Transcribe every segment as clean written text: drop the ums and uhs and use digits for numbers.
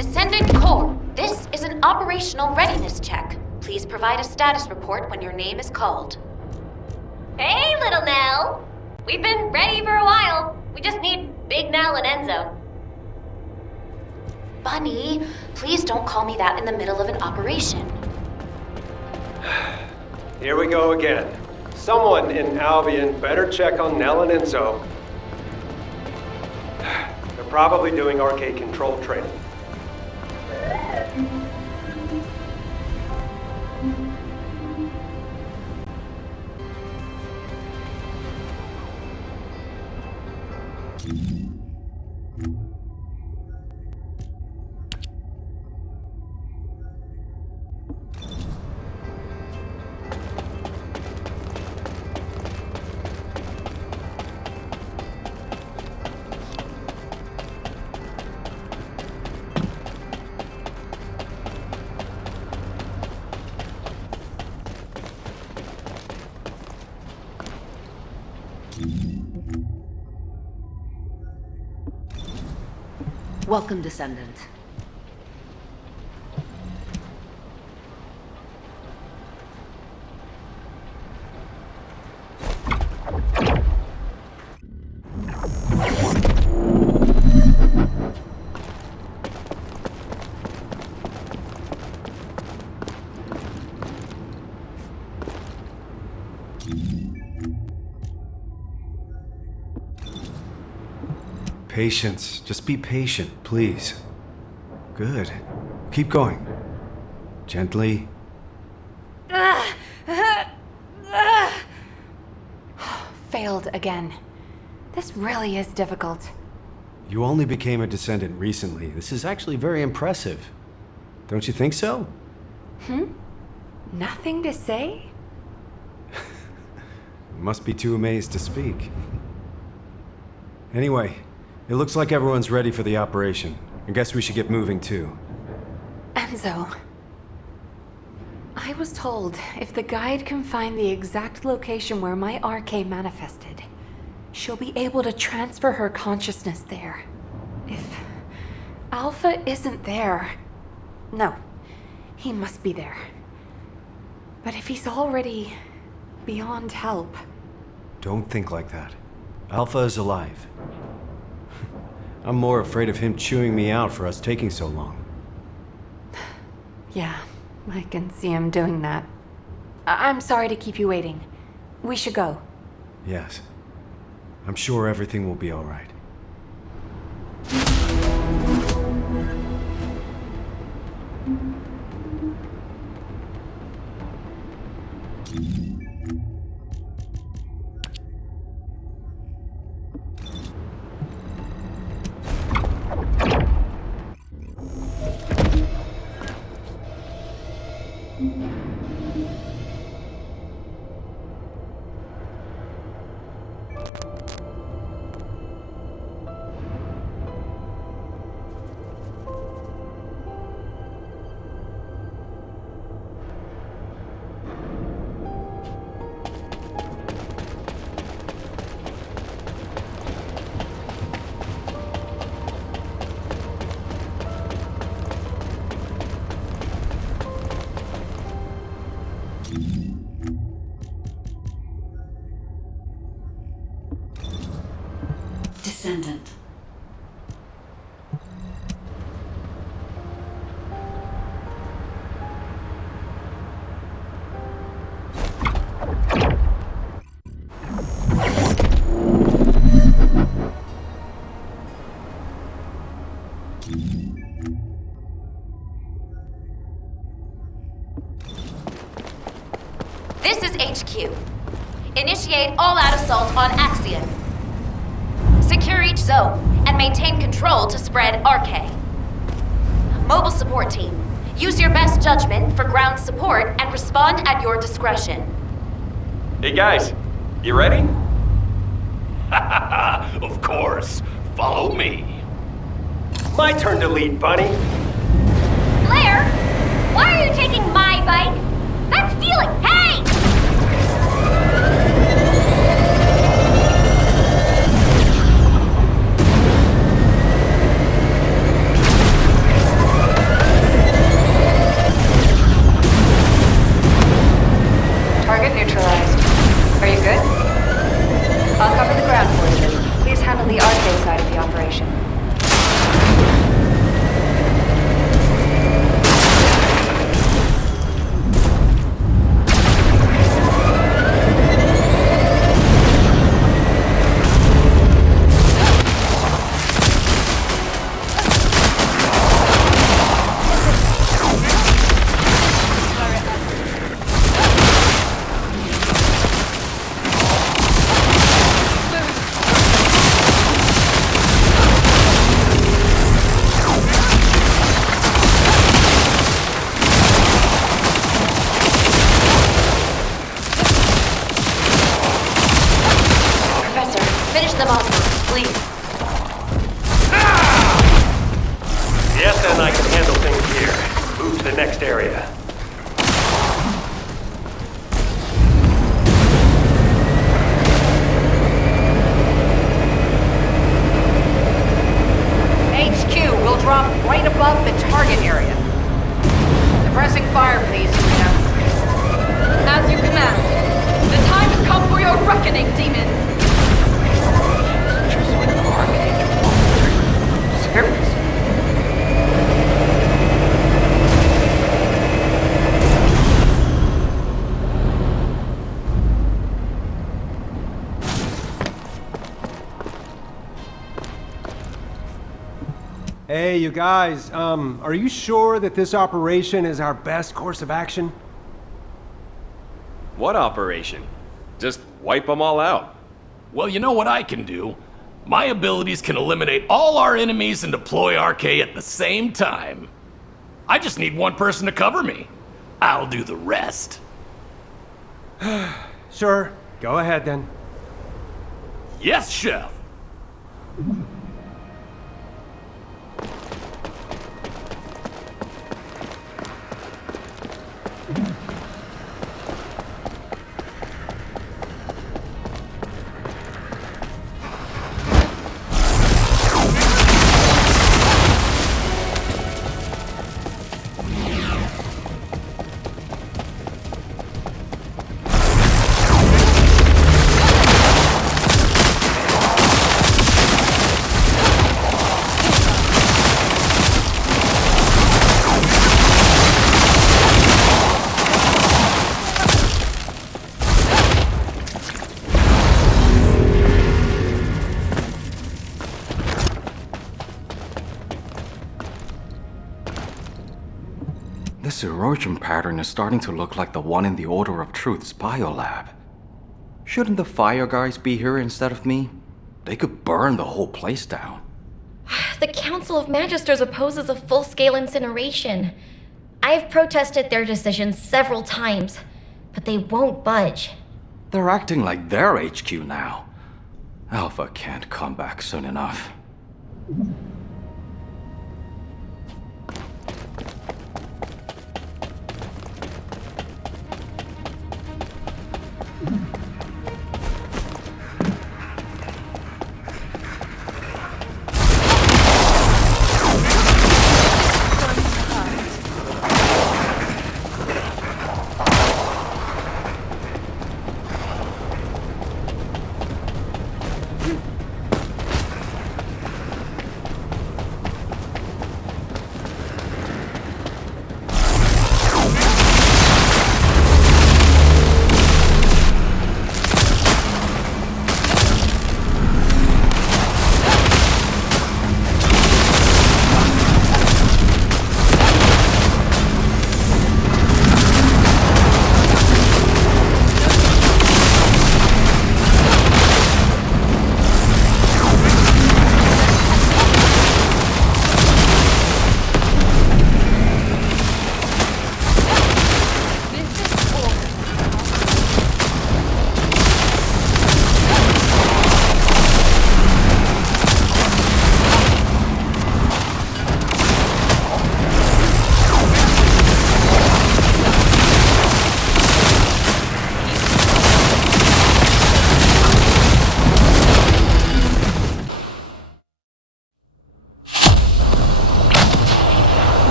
Descendant Core, this is an operational readiness check. Please provide a status report when your name is called. Hey, little Nell! We've been ready for a while. We just need Big Nell and Enzo. Bunny, please don't call me that in the middle of an operation. Here we go again. Someone in Albion better check on Nell and Enzo. They're probably doing arcade control training. Welcome, Descendant. Patience. Just be patient, please. Good. Keep going. Gently. Failed again. This really is difficult. You only became a Descendant recently. This is actually very impressive. Don't you think so? Nothing to say? Must be too amazed to speak. Anyway, it looks like everyone's ready for the operation. I guess we should get moving too. Enzo. I was told if the guide can find the exact location where my RK manifested, she'll be able to transfer her consciousness there. If Alpha isn't there... No, he must be there. But if he's already beyond help... Don't think like that. Alpha is alive. I'm more afraid of him chewing me out for us taking so long. Yeah, I can see him doing that. I'm sorry to keep you waiting. We should go. Yes. I'm sure everything will be all right. Descendant. This is HQ. Initiate all-out assault on Axion. Secure each zone and maintain control to spread RK. Mobile support team, use your best judgment for ground support and respond at your discretion. Hey guys, you ready? Of course. Follow me. My turn to lead, Bunny. Blair, why are you taking my bike? That's stealing! Hey! and I can handle things here. Move to the next area. HQ will drop right above the target area. Suppressing fire, please, Serena. As you command. The time has come for your reckoning, demons! Just like an archangel. Seriously? Hey, you guys, are you sure that this operation is our best course of action? What operation? Just wipe them all out. Well, you know what I can do? My abilities can eliminate all our enemies and deploy RK at the same time. I just need one person to cover me. I'll do the rest. Sure, go ahead then. Yes, Chef. This erosion pattern is starting to look like the one in the Order of Truth's biolab. Shouldn't the fire guys be here instead of me? They could burn the whole place down. The Council of Magisters opposes a full-scale incineration. I've protested their decision several times, but they won't budge. They're acting like they're HQ now. Alpha can't come back soon enough.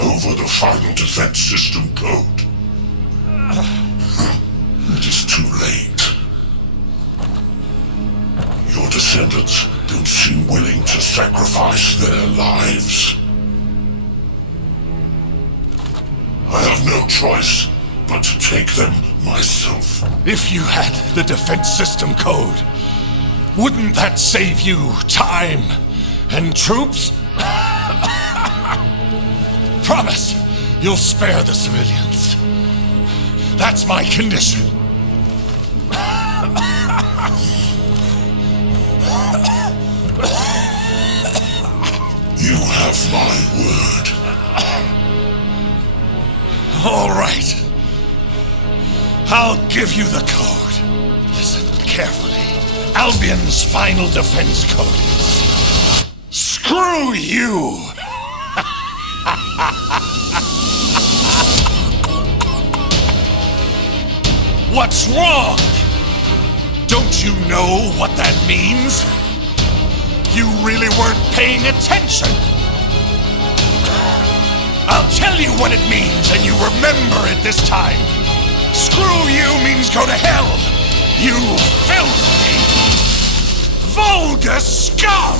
over the final defense system code. It is too late. Your descendants don't seem willing to sacrifice their lives. I have no choice but to take them myself. If you had the defense system code, wouldn't that save you time and troops? Promise you'll spare the civilians. That's my condition. You have my word. All right. I'll give you the code. Listen carefully. Albion's final defense code is... Screw you! What's wrong? Don't you know what that means? You really weren't paying attention. I'll tell you what it means, and you remember it this time. Screw you means go to hell, you filthy, vulgar scum!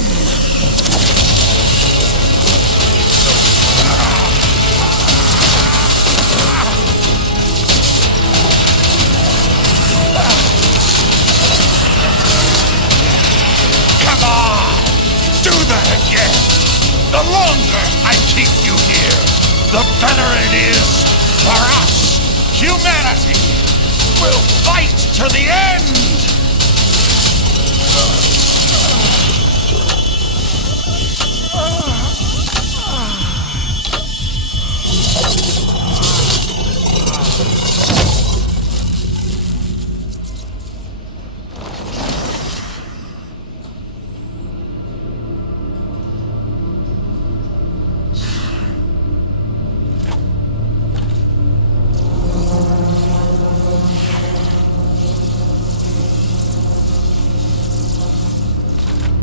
Come on! Do that again! The longer I keep you here, the better it is for us! Humanity will fight to the end!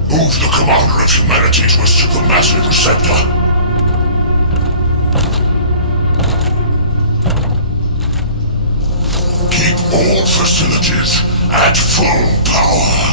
Move the commander of humanity to a supermassive receptor. Keep all facilities at full power.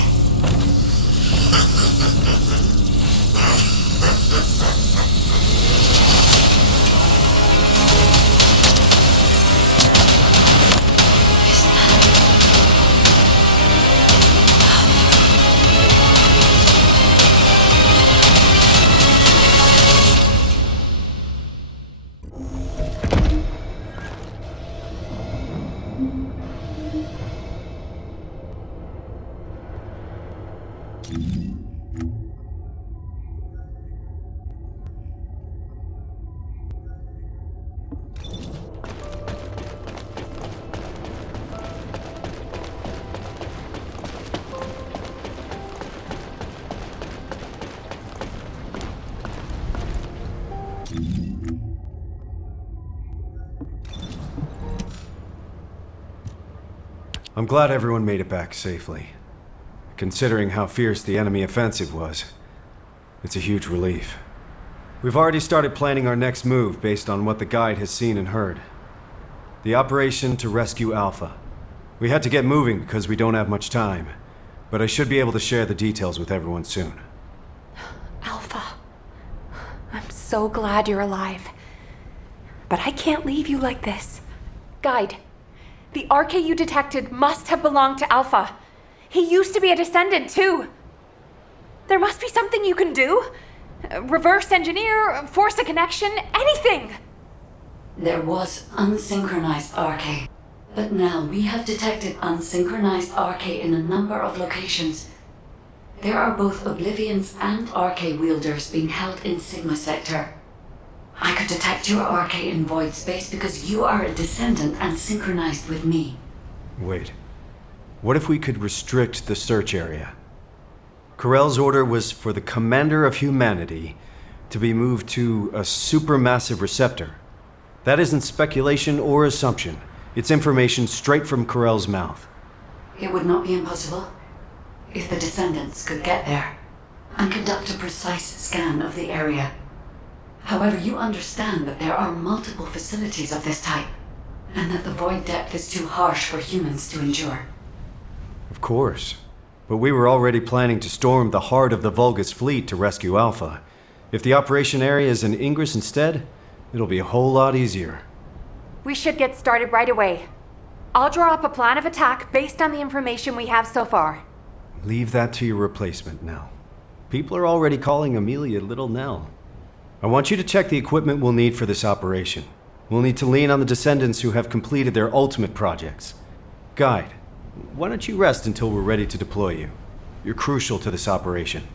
I'm glad everyone made it back safely. Considering how fierce the enemy offensive was, it's a huge relief. We've already started planning our next move based on what the guide has seen and heard. The operation to rescue Alpha. We had to get moving because we don't have much time, but I should be able to share the details with everyone soon. Alpha, I'm so glad you're alive. But I can't leave you like this. Guide, the RK you detected must have belonged to Alpha. He used to be a descendant, too. There must be something you can do. Reverse engineer, force a connection, anything. There was unsynchronized RK, but now we have detected unsynchronized RK in a number of locations. There are both Oblivions and RK wielders being held in Sigma Sector. I could detect your RK in void space because you are a descendant and synchronized with me. Wait. What if we could restrict the search area? Corell's order was for the commander of humanity to be moved to a supermassive receptor. That isn't speculation or assumption. It's information straight from Corell's mouth. It would not be impossible if the descendants could get there and conduct a precise scan of the area. However, you understand that there are multiple facilities of this type, and that the void depth is too harsh for humans to endure. Of course. But we were already planning to storm the heart of the Vulgus fleet to rescue Alpha. If the operation area is in Ingress instead, it'll be a whole lot easier. We should get started right away. I'll draw up a plan of attack based on the information we have so far. Leave that to your replacement, Nell. People are already calling Amelia Little Nell. I want you to check the equipment we'll need for this operation. We'll need to lean on the Descendants who have completed their ultimate projects. Guide, why don't you rest until we're ready to deploy you? You're crucial to this operation.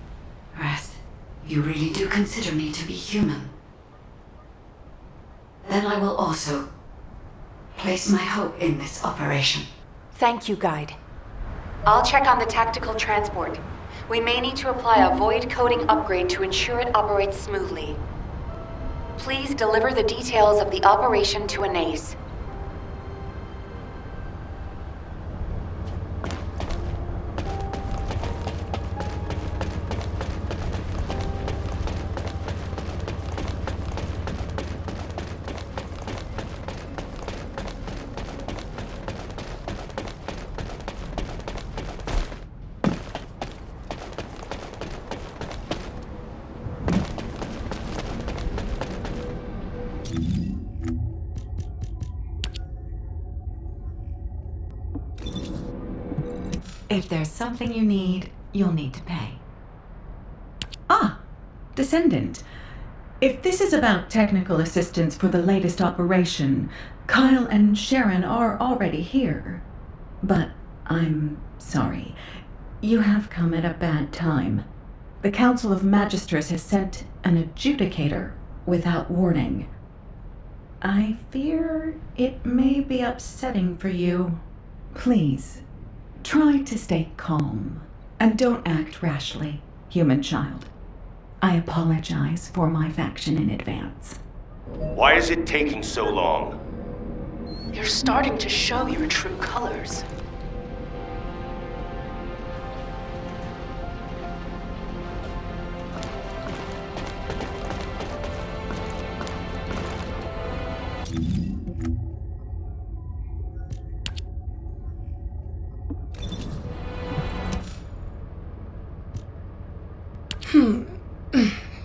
Rest? You really do consider me to be human? Then I will also place my hope in this operation. Thank you, Guide. I'll check on the tactical transport. We may need to apply a void coding upgrade to ensure it operates smoothly. Please deliver the details of the operation to Anais. If there's something you need, you'll need to pay. Ah, Descendant. If this is about technical assistance for the latest operation, Kyle and Sharen are already here. But I'm sorry. You have come at a bad time. The Council of Magisters has sent an adjudicator without warning. I fear it may be upsetting for you. Please, try to stay calm, and don't act rashly, human child. I apologize for my faction in advance. Why is it taking so long? You're starting to show your true colors.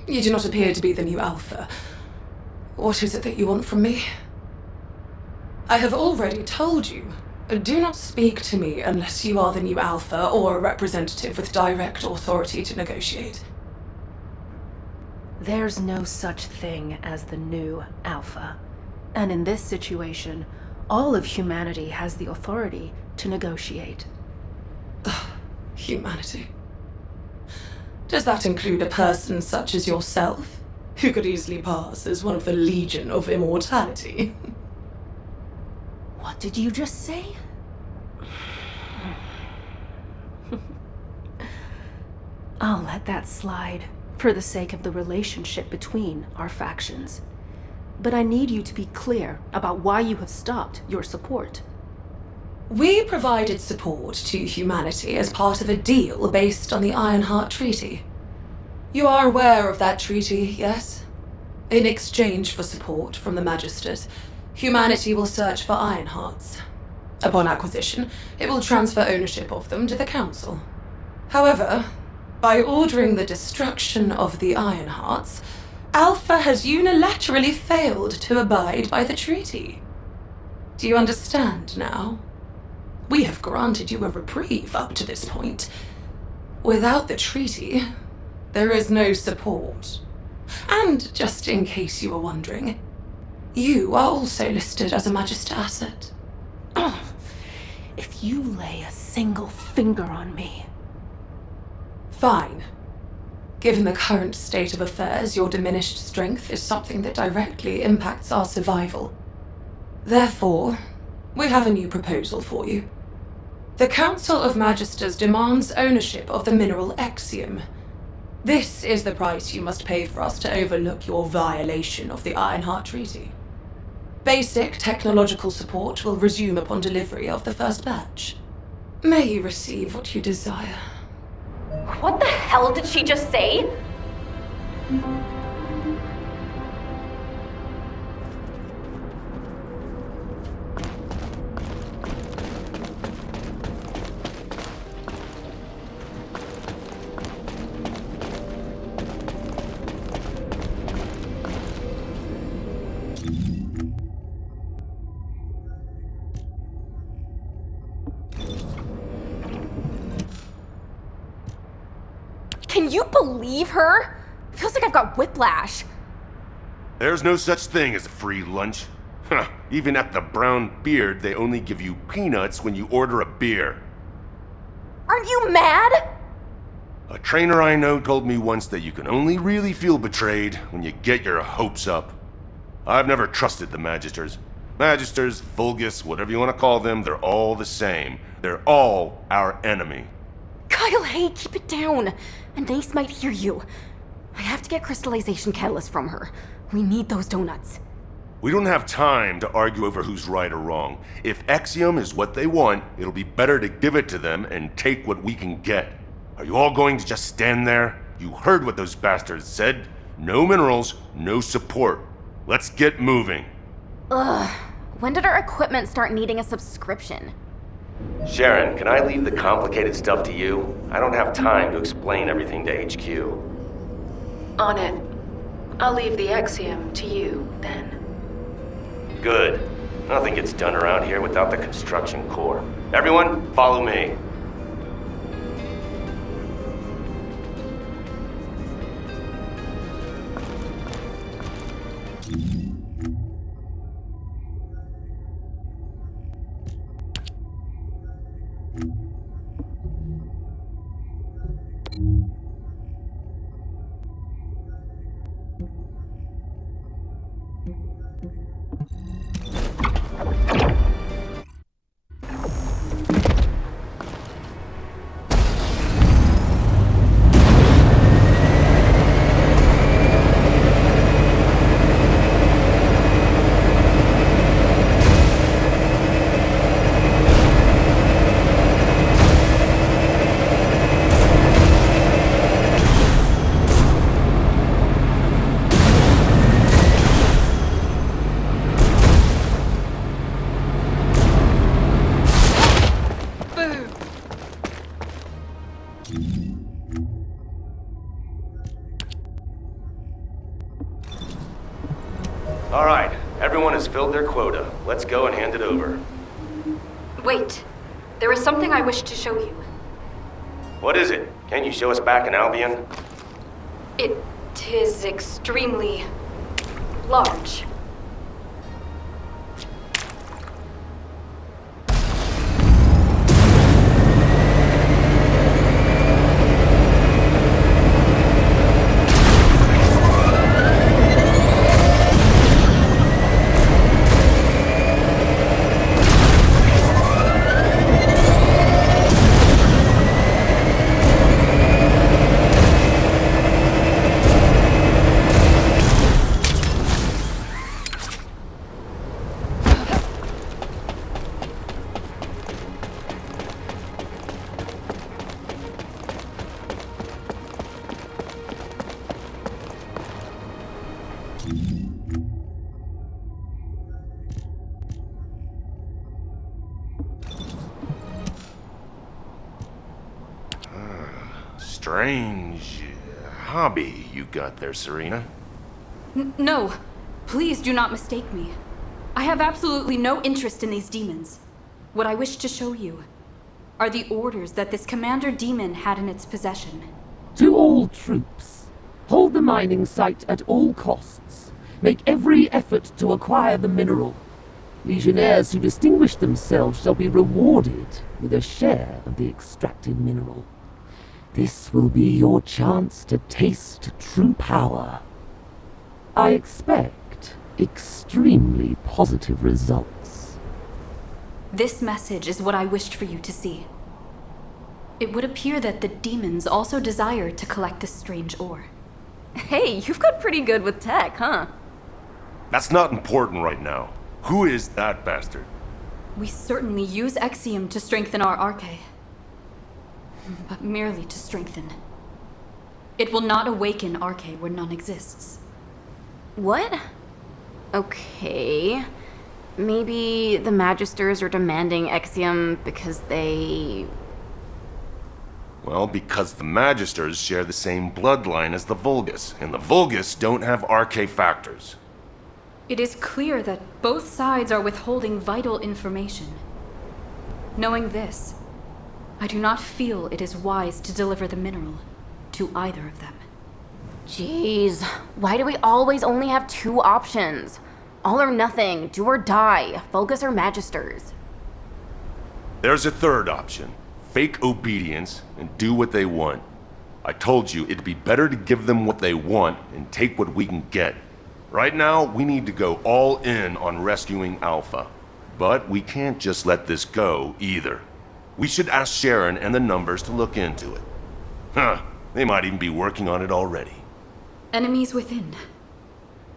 You do not appear to be the new Alpha. What is it that you want from me? I have already told you. Do not speak to me unless you are the new Alpha or a representative with direct authority to negotiate. There's no such thing as the new Alpha. And in this situation, all of humanity has the authority to negotiate. Humanity? Does that include a person such as yourself, who could easily pass as one of the Legion of Immortality? What did you just say? I'll let that slide, for the sake of the relationship between our factions. But I need you to be clear about why you have stopped your support. We provided support to humanity as part of a deal based on the Ironheart Treaty. You are aware of that treaty, yes? In exchange for support from the Magisters, humanity will search for Ironhearts. Upon acquisition, it will transfer ownership of them to the Council. However, by ordering the destruction of the Ironhearts, Alpha has unilaterally failed to abide by the treaty. Do you understand now? We have granted you a reprieve up to this point. Without the treaty, there is no support. And just in case you were wondering, you are also listed as a Magister asset. Oh, if you lay a single finger on me. Fine. Given the current state of affairs, your diminished strength is something that directly impacts our survival. Therefore, we have a new proposal for you. The Council of Magisters demands ownership of the mineral Axium. This is the price you must pay for us to overlook your violation of the Ironheart Treaty. Basic technological support will resume upon delivery of the first batch. May you receive what you desire. What the hell did she just say? Can you believe her? Feels like I've got whiplash. There's no such thing as a free lunch. Huh, even at the Brown Beard, they only give you peanuts when you order a beer. Aren't you mad? A trainer I know told me once that you can only really feel betrayed when you get your hopes up. I've never trusted the Magisters. Magisters, Vulgus, whatever you want to call them, they're all the same. They're all our enemy. Kyle, hey, keep it down. Anais might hear you. I have to get crystallization catalyst from her. We need those donuts. We don't have time to argue over who's right or wrong. If Axium is what they want, it'll be better to give it to them and take what we can get. Are you all going to just stand there? You heard what those bastards said. No minerals, no support. Let's get moving. Ugh. When did our equipment start needing a subscription? Sharen, can I leave the complicated stuff to you? I don't have time to explain everything to HQ. On it. I'll leave the Axiom to you, then. Good. Nothing gets done around here without the construction core. Everyone, follow me. All right, everyone has filled their quota. Let's go and hand it over. Wait. There is something I wish to show you. What is it? Can you show us back in Albion? It is extremely large. Strange hobby you got there, Serena. No. Please do not mistake me. I have absolutely no interest in these demons. What I wish to show you are the orders that this commander demon had in its possession. To all troops, hold the mining site at all costs. Make every effort to acquire the mineral. Legionnaires who distinguish themselves shall be rewarded with a share of the extracted mineral. This will be your chance to taste true power. I expect extremely positive results. This message is what I wished for you to see. It would appear that the demons also desire to collect this strange ore. Hey, you've got pretty good with tech, huh? That's not important right now. Who is that bastard? We certainly use Axiom to strengthen our arche. But merely to strengthen. It will not awaken arche where none exists. What? Okay. Maybe the Magisters are demanding Axiom because they... Well, because the Magisters share the same bloodline as the Vulgus, and the Vulgus don't have arche factors. It is clear that both sides are withholding vital information. Knowing this, I do not feel it is wise to deliver the mineral. to either of them. Jeez, why do we always only have two options? All or nothing, do or die, Focus or Magisters. There's a third option. Fake obedience and do what they want. I told you it'd be better to give them what they want and take what we can get. Right now, we need to go all in on rescuing Alpha. But we can't just let this go, either. We should ask Sharen and the numbers to look into it. Huh, they might even be working on it already. Enemies within.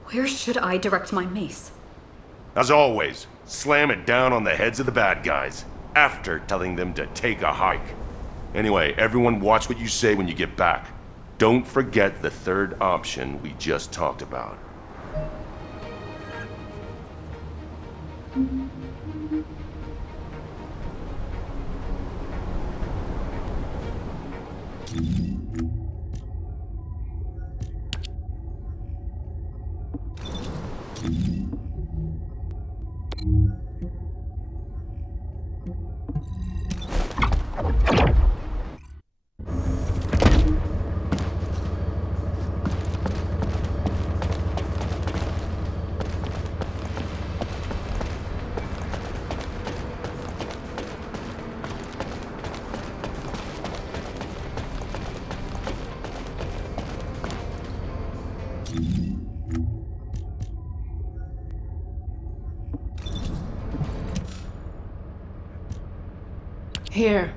Where should I direct my mace? As always, slam it down on the heads of the bad guys, after telling them to take a hike. Anyway, everyone watch what you say when you get back. Don't forget the third option we just talked about. Here.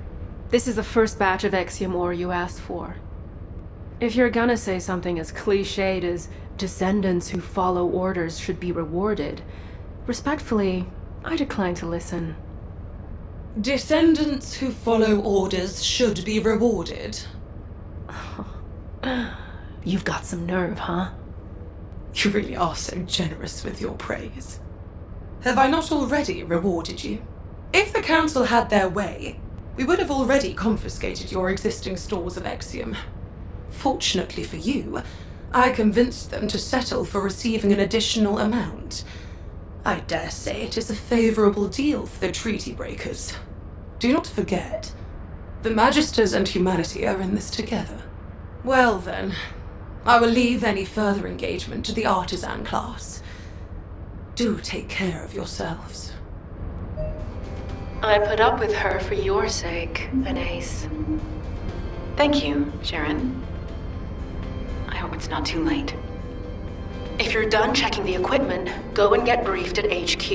This is the first batch of Axium ore you asked for. If you're gonna say something as cliched as descendants who follow orders should be rewarded, respectfully, I decline to listen. Descendants who follow orders should be rewarded. You've got some nerve, huh? You really are so generous with your praise. Have I not already rewarded you? If the Council had their way, we would have already confiscated your existing stores of Axium. Fortunately for you, I convinced them to settle for receiving an additional amount. I dare say it is a favorable deal for the treaty breakers. Do not forget, the Magisters and humanity are in this together. Well then, I will leave any further engagement to the artisan class. Do take care of yourselves. I put up with her for your sake, Anais. Thank you, Sharen. I hope it's not too late. If you're done checking the equipment, go and get briefed at HQ.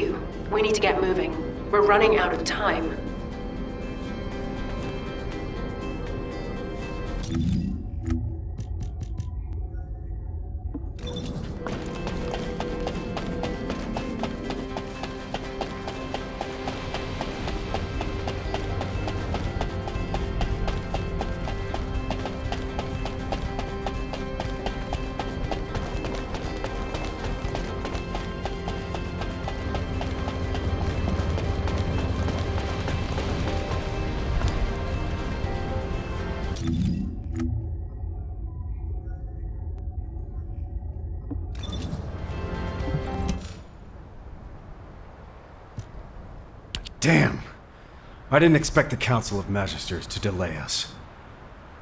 We need to get moving. We're running out of time. Damn! I didn't expect the Council of Magisters to delay us.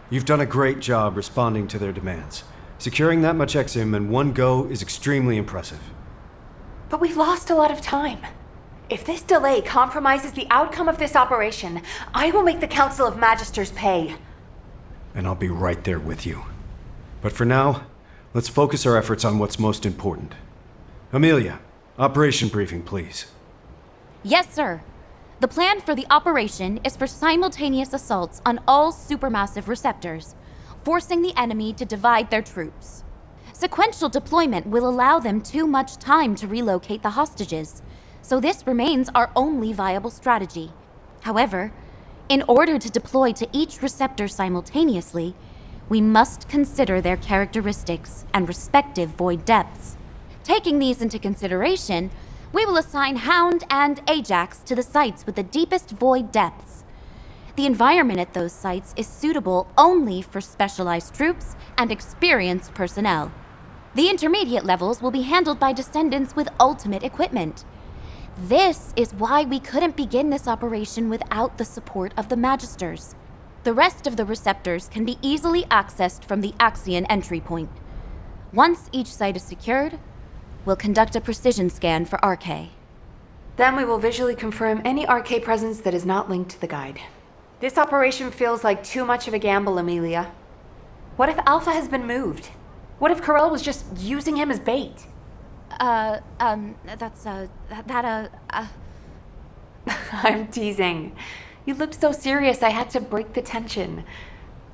You've done a great job responding to their demands. Securing that much Axium in one go is extremely impressive. But we've lost a lot of time. If this delay compromises the outcome of this operation, I will make the Council of Magisters pay. And I'll be right there with you. But for now, let's focus our efforts on what's most important. Amelia, operation briefing, please. Yes, sir. The plan for the operation is for simultaneous assaults on all supermassive receptors, forcing the enemy to divide their troops. Sequential deployment will allow them too much time to relocate the hostages, so this remains our only viable strategy. However, in order to deploy to each receptor simultaneously, we must consider their characteristics and respective void depths. Taking these into consideration, we will assign H.O.U.N.D and Ajax to the sites with the deepest void depths. The environment at those sites is suitable only for specialized troops and experienced personnel. The intermediate levels will be handled by descendants with ultimate equipment. This is why we couldn't begin this operation without the support of the Magisters. The rest of the receptors can be easily accessed from the Axion entry point. Once each site is secured, we'll conduct a precision scan for RK. Then we will visually confirm any RK presence that is not linked to the guide. This operation feels like too much of a gamble, Amelia. What if Alpha has been moved? What if Corell was just using him as bait? I'm teasing. You looked so serious, I had to break the tension.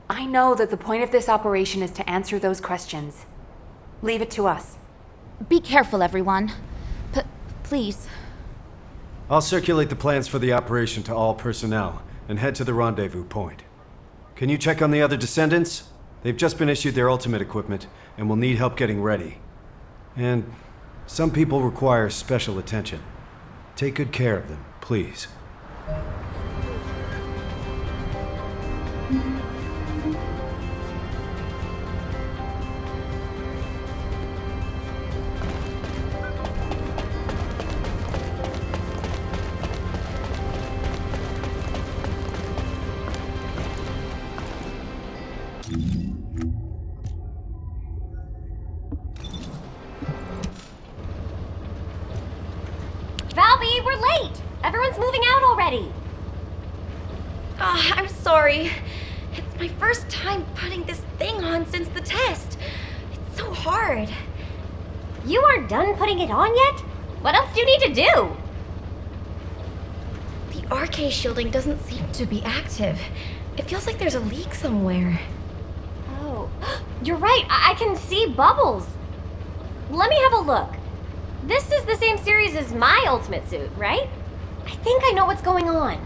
I know that the point of this operation is to answer those questions. Leave it to us. Be careful, everyone. Please. I'll circulate the plans for the operation to all personnel and head to the rendezvous point. Can you check on the other Descendants? They've just been issued their ultimate equipment and will need help getting ready. And some people require special attention. Take good care of them, please. Valby, we're late! Everyone's moving out already! I'm sorry. It's my first time putting this thing on since the test. It's so hard. You aren't done putting it on yet? What else do you need to do? The RK shielding doesn't seem to be active. It feels like there's a leak somewhere. Oh, you're right. I can see bubbles. Let me have a look. This is the same series as my ultimate suit, right? I think I know what's going on.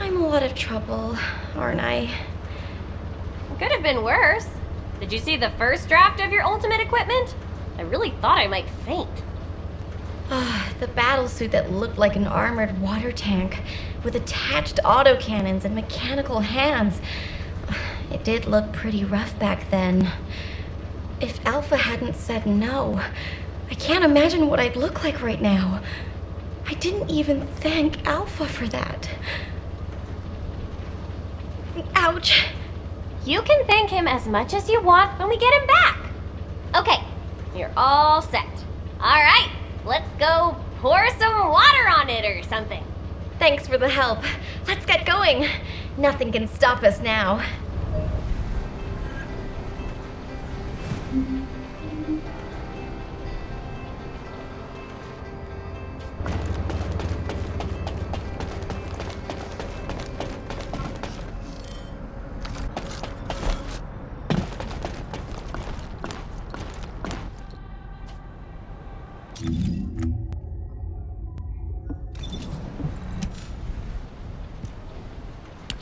I'm in a lot of trouble, aren't I? Could have been worse. Did you see the first draft of your ultimate equipment? I really thought I might faint. The battlesuit that looked like an armored water tank with attached autocannons and mechanical hands. It did look pretty rough back then. If Alpha hadn't said no, I can't imagine what I'd look like right now. I didn't even thank Alpha for that. Ouch. You can thank him as much as you want when we get him back. Okay, you're all set. All right, let's go pour some water on it or something. Thanks for the help. Let's get going. Nothing can stop us now.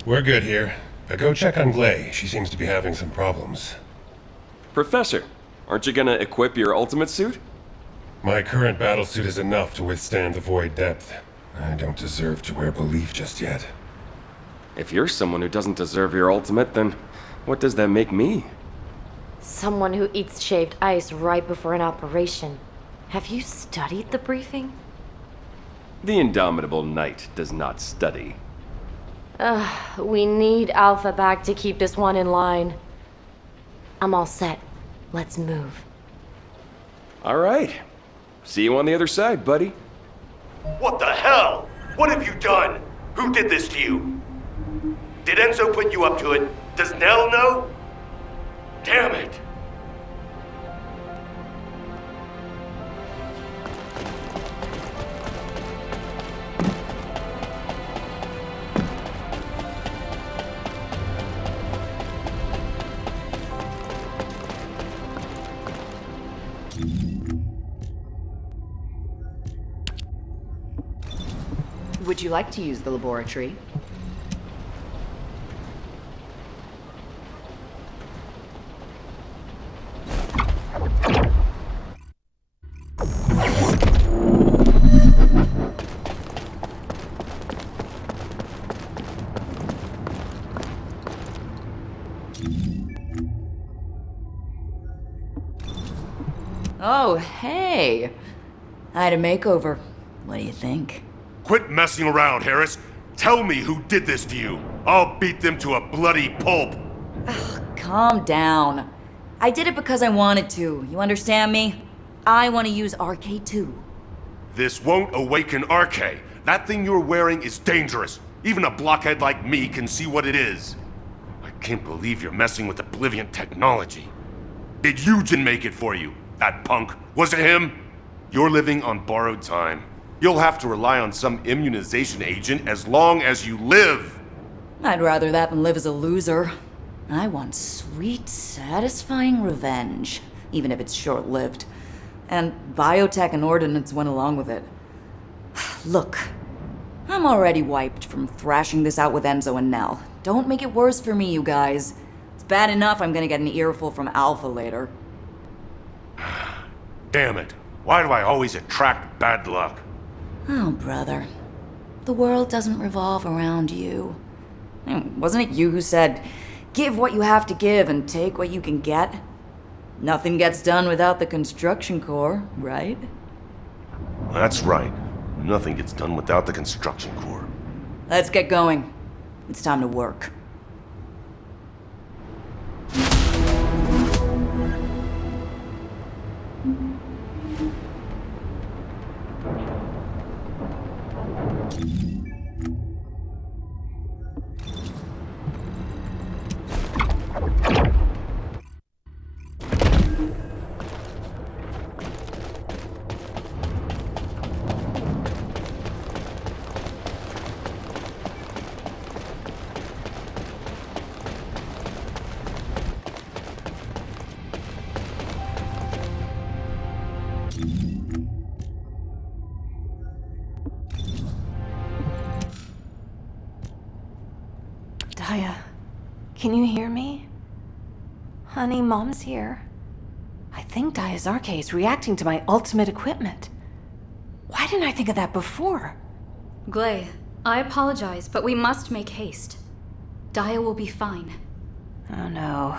We're good here. Go check on Gley. She seems to be having some problems. Professor, aren't you gonna equip your ultimate suit? My current battlesuit is enough to withstand the void depth. I don't deserve to wear belief just yet. If you're someone who doesn't deserve your ultimate, then what does that make me? Someone who eats shaved ice right before an operation. Have you studied the briefing? The indomitable knight does not study. We need Alpha back to keep this one in line. I'm all set. Let's move. All right. See you on the other side, buddy. What the hell? What have you done? Who did this to you? Did Enzo put you up to it? Does Nell know? Damn it. Would you like to use the laboratory? Oh, hey. I had a makeover. What do you think? Quit messing around, Harris. Tell me who did this to you. I'll beat them to a bloody pulp. Calm down. I did it because I wanted to. You understand me? I want to use RK too. This won't awaken RK. That thing you're wearing is dangerous. Even a blockhead like me can see what it is. I can't believe you're messing with Oblivion technology. Did H.O.U.N make it for you? That punk? Was it him? You're living on borrowed time. You'll have to rely on some immunization agent as long as you live. I'd rather that than live as a loser. I want sweet, satisfying revenge, even if it's short-lived. And biotech and ordnance went along with it. Look, I'm already wiped from thrashing this out with Enzo and Nell. Don't make it worse for me, you guys. It's bad enough I'm gonna get an earful from Alpha later. Damn it. Why do I always attract bad luck? Oh, brother. The world doesn't revolve around you. Wasn't it you who said, give what you have to give and take what you can get? Nothing gets done without the construction corps, right? That's right. Nothing gets done without the construction corps. Let's get going. It's time to work. Daya, can you hear me? Honey, Mom's here. I think Daya's RK is reacting to my ultimate equipment. Why didn't I think of that before? Gley, I apologize, but we must make haste. Daya will be fine. Oh no.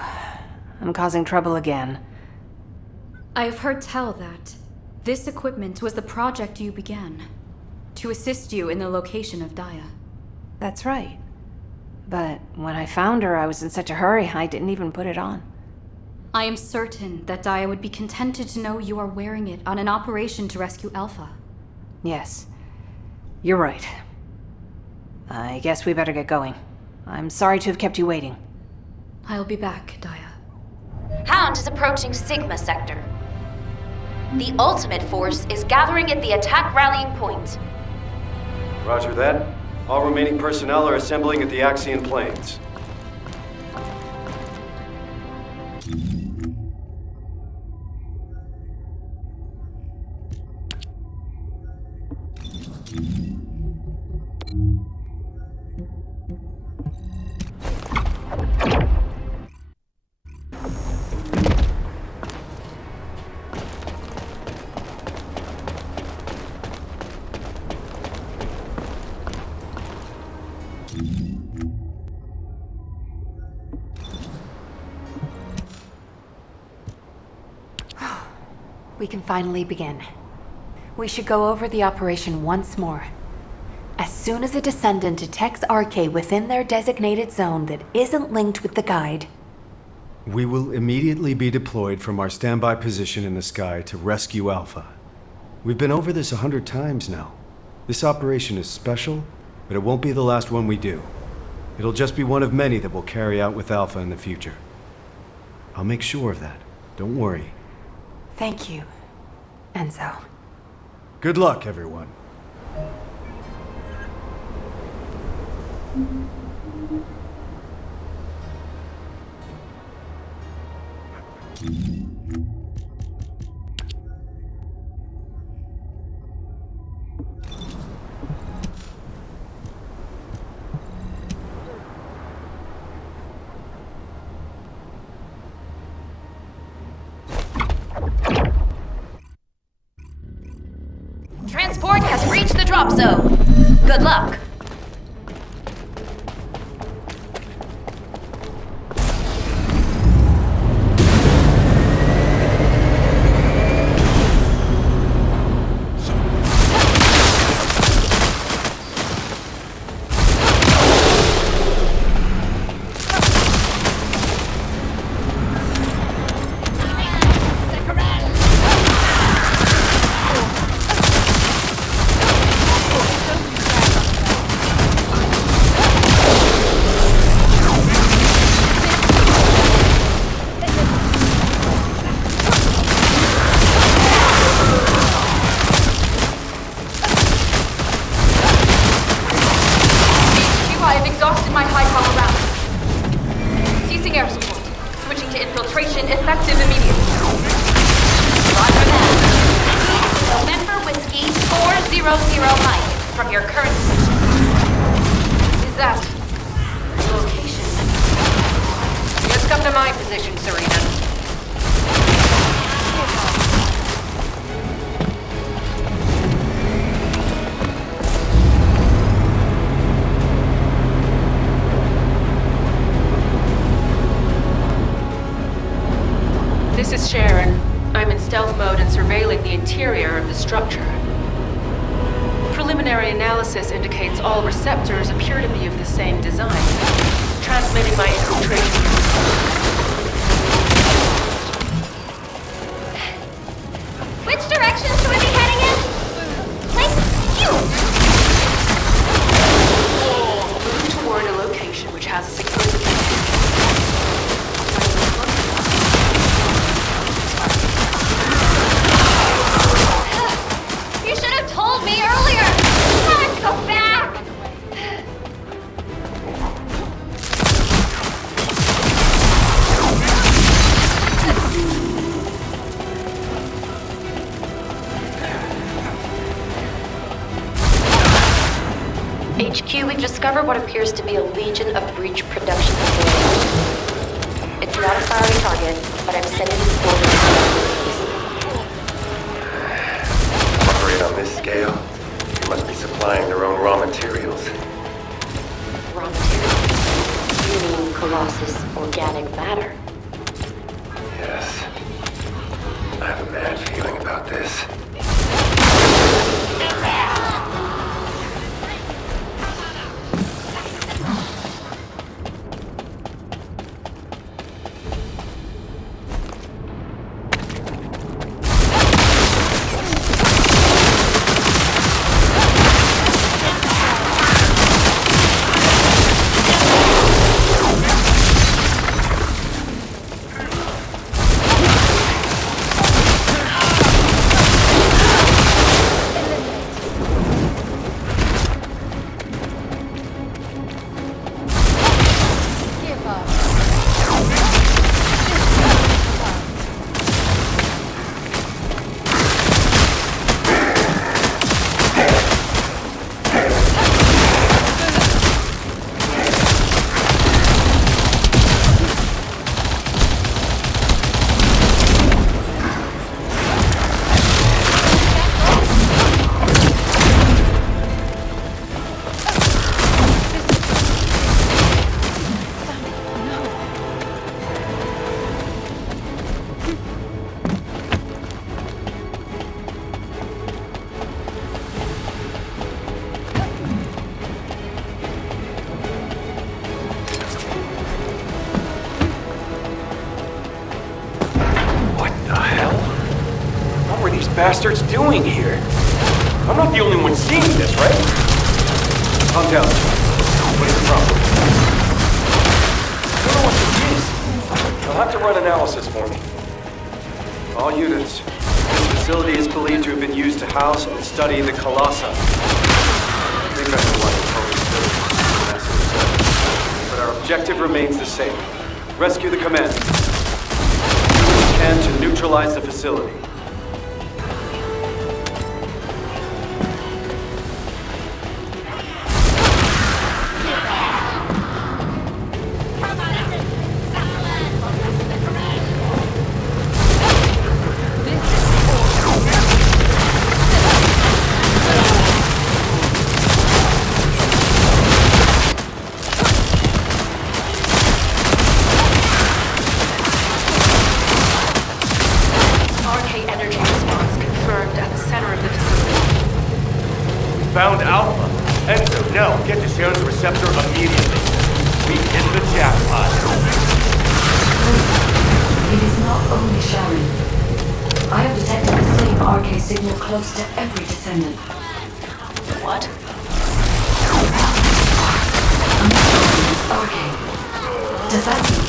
I'm causing trouble again. I have heard tell that this equipment was the project you began, to assist you in the location of Daya. That's right. But when I found her, I was in such a hurry, I didn't even put it on. I am certain that Daya would be contented to know you are wearing it on an operation to rescue Alpha. Yes. You're right. I guess we better get going. I'm sorry to have kept you waiting. I'll be back, Daya. H.O.U.N.D is approaching Sigma sector. The ultimate force is gathering at the attack rallying point. Roger that. All remaining personnel are assembling at the Axion plains. We can finally begin. We should go over the operation once more. As soon as a Descendant detects RK within their designated zone that isn't linked with the guide, we will immediately be deployed from our standby position in the sky to rescue Alpha. We've been over this 100 times now. This operation is special, but it won't be the last one we do. It'll just be one of many that we'll carry out with Alpha in the future. I'll make sure of that. Don't worry. thank you, Enzo. Good luck, everyone. Transport has reached the drop zone. Good luck. I've exhausted my high-power rounds. Ceasing air support. Switching to infiltration, effective immediately. Roger that. November Whiskey 400 Mike from your current position. Is that location? Just come to my position, Serena. This is Sharen. I'm in stealth mode and surveilling the interior of the structure. Preliminary analysis indicates all receptors appear to be of the same design. Transmitting my infiltration. Which direction should we be heading in? Thank you! Move toward a location which has a significant... You should have told me earlier! Time to go back! HQ, we've discovered what appears to be a legion of breach production facilities. It's not a priority target, but I'm sending you orders. Operate on this scale? They must be supplying their own raw materials. Raw materials? You mean Colossus organic matter? Yes. I have a bad feeling about this. Bastards doing here? I'm not the only one seeing this, right? Calm down. What is the problem? I don't know what this is. You'll have to run analysis for me. All units. This facility is believed to have been used to house and study the Colossi. I think I know why the Supermassive. But our objective remains the same. Rescue the commander. Do what we can to neutralize the facility. Found Alpha. Enzo, Nell, get to Sharen's Receptor immediately. We hit the jackpot. It is not only Sharen. I have detected the same RK signal close to every descendant. What? RK. Does that mean?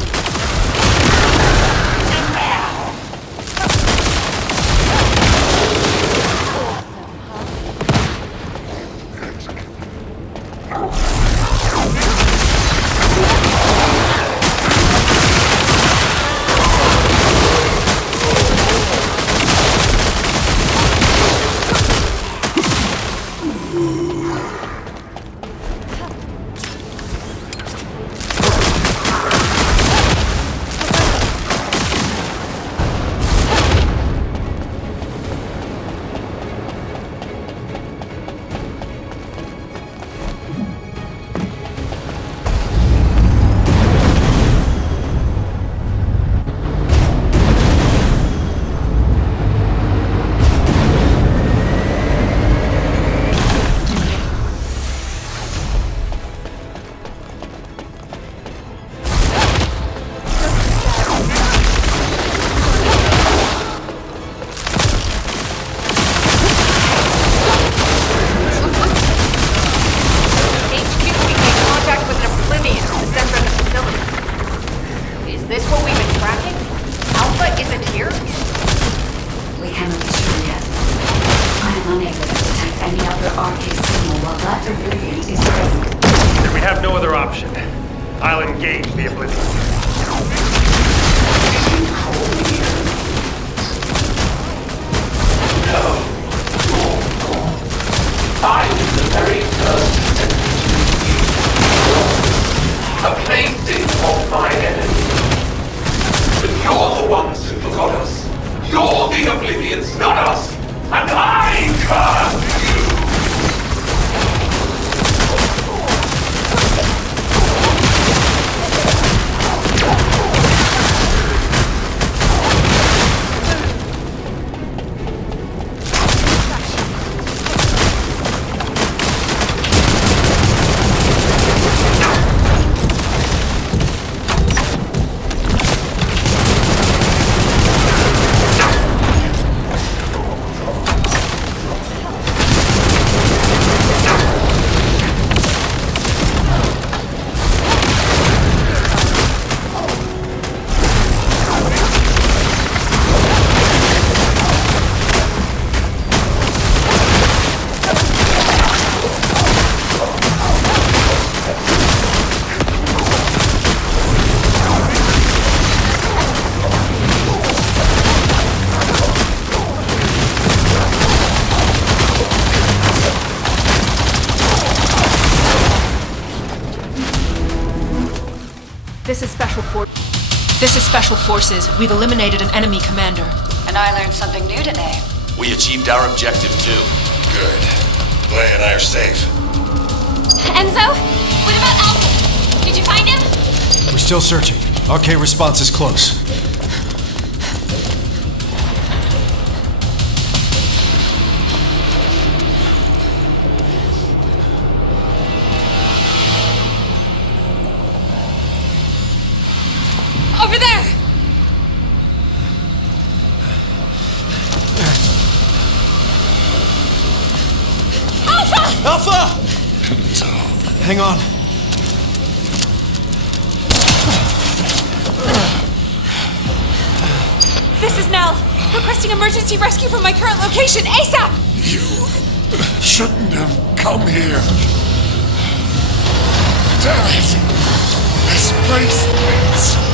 have no other option. I'll engage the Oblivion. No. I was the very first a plaything of my enemy. But you're the ones who forgot us. You're the Oblivions, not us. And I curse you. This is Special Forces. We've eliminated an enemy commander. And I learned something new today. We achieved our objective too. Good. Gley and I are safe. Enzo? What about Albion? Did you find him? We're still searching. RK response is close. Over there! Alpha! Alpha! Hang on. This is Nell. Requesting emergency rescue from my current location, ASAP! You shouldn't have come here. Damn it! This place is...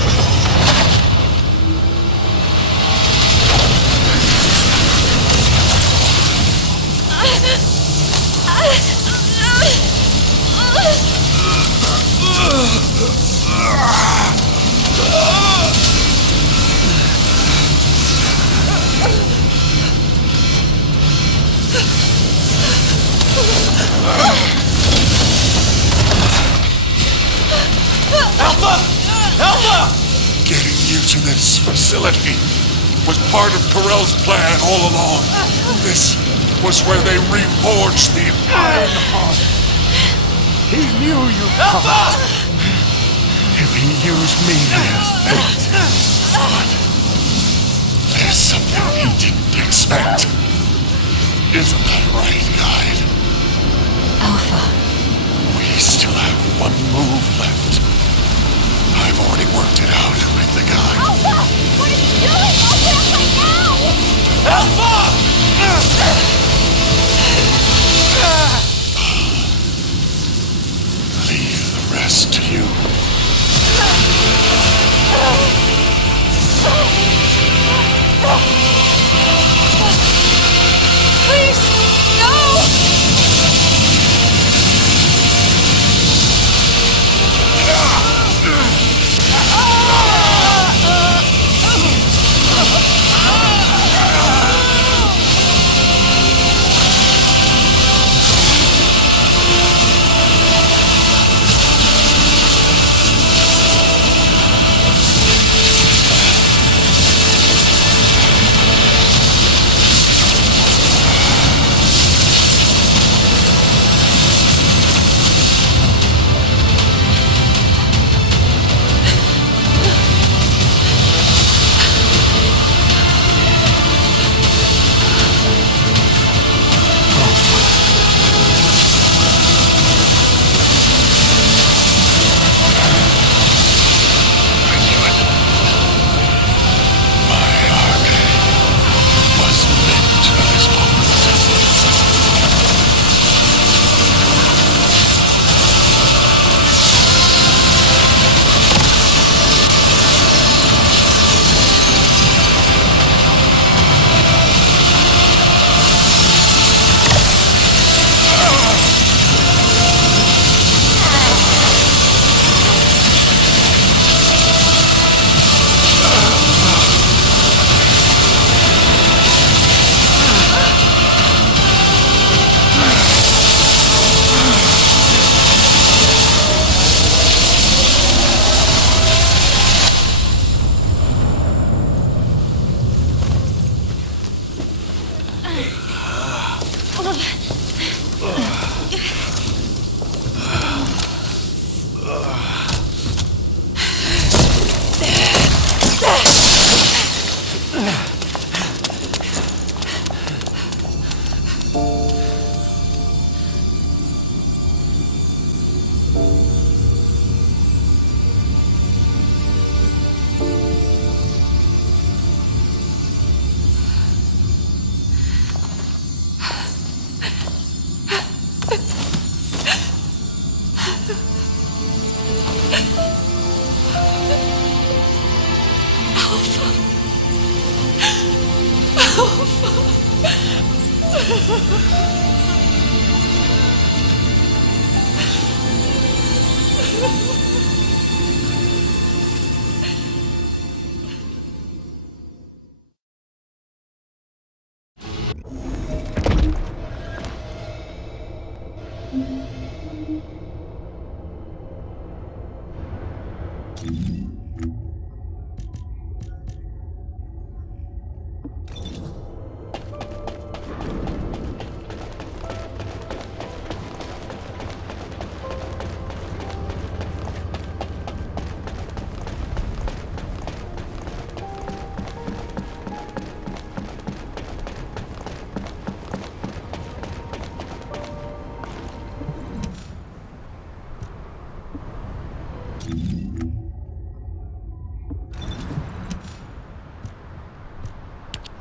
Alpha! Alpha! Getting you to this facility was part of Corell's plan all along. This was where they reforged the Iron Heart. He knew you. Alpha! If he used me as bait, there's something he didn't expect. Isn't that right, Guide? Alpha. We still have one move left. I've already worked it out with the guy. Alpha! What are you doing? Open up right now! Alpha! Leave the rest to you. Please, no!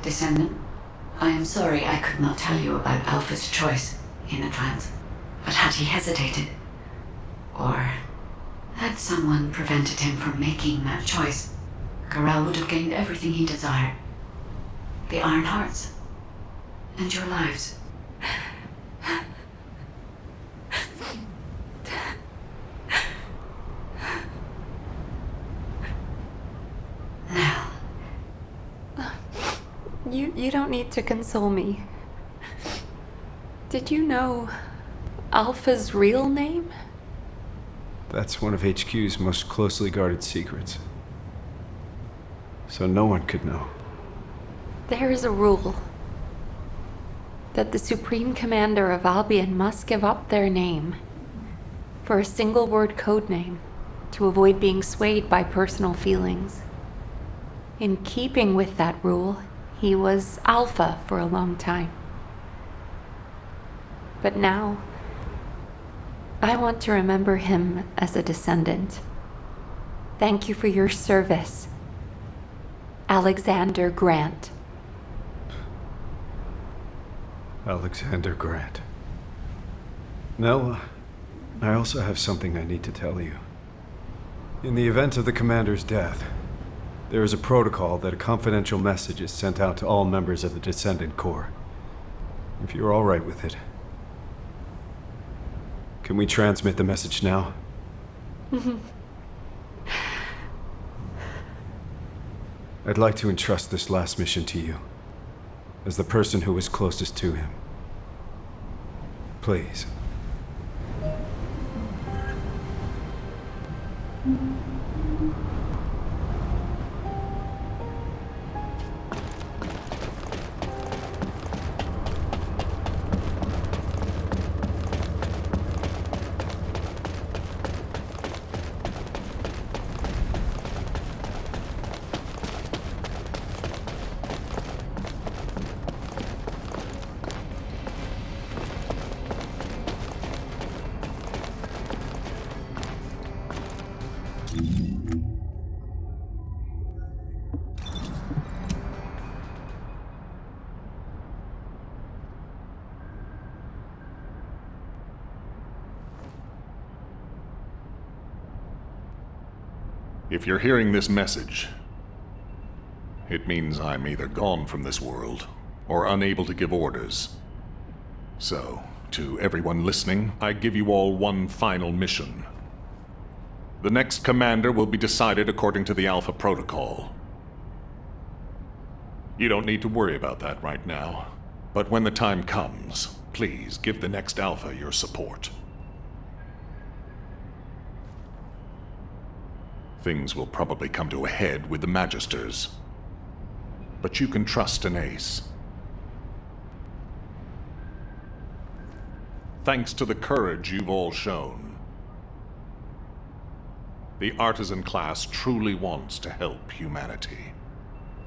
Descendant, I am sorry I could not tell you about Alpha's choice in advance. But had he hesitated, or had someone prevented him from making that choice, Corral would have gained everything he desired. The Iron Hearts, and your lives. You don't need to console me. Did you know Alpha's real name? That's one of HQ's most closely guarded secrets. So no one could know. There is a rule that the Supreme Commander of Albion must give up their name for a single word code name to avoid being swayed by personal feelings. In keeping with that rule, he was Alpha for a long time. But now, I want to remember him as a descendant. Thank you for your service, Alexander Grant. Alexander Grant. Nell, I also have something I need to tell you. In the event of the Commander's death, there is a protocol that a confidential message is sent out to all members of the Descendant Corps. If you're all right with it. Can we transmit the message now? I'd like to entrust this last mission to you, as the person who was closest to him. Please. If you're hearing this message, it means I'm either gone from this world or unable to give orders. So, to everyone listening, I give you all one final mission. The next commander will be decided according to the Alpha Protocol. You don't need to worry about that right now, but when the time comes, please give the next Alpha your support. Things will probably come to a head with the Magisters, but you can trust Anais. Thanks to the courage you've all shown, the artisan class truly wants to help humanity.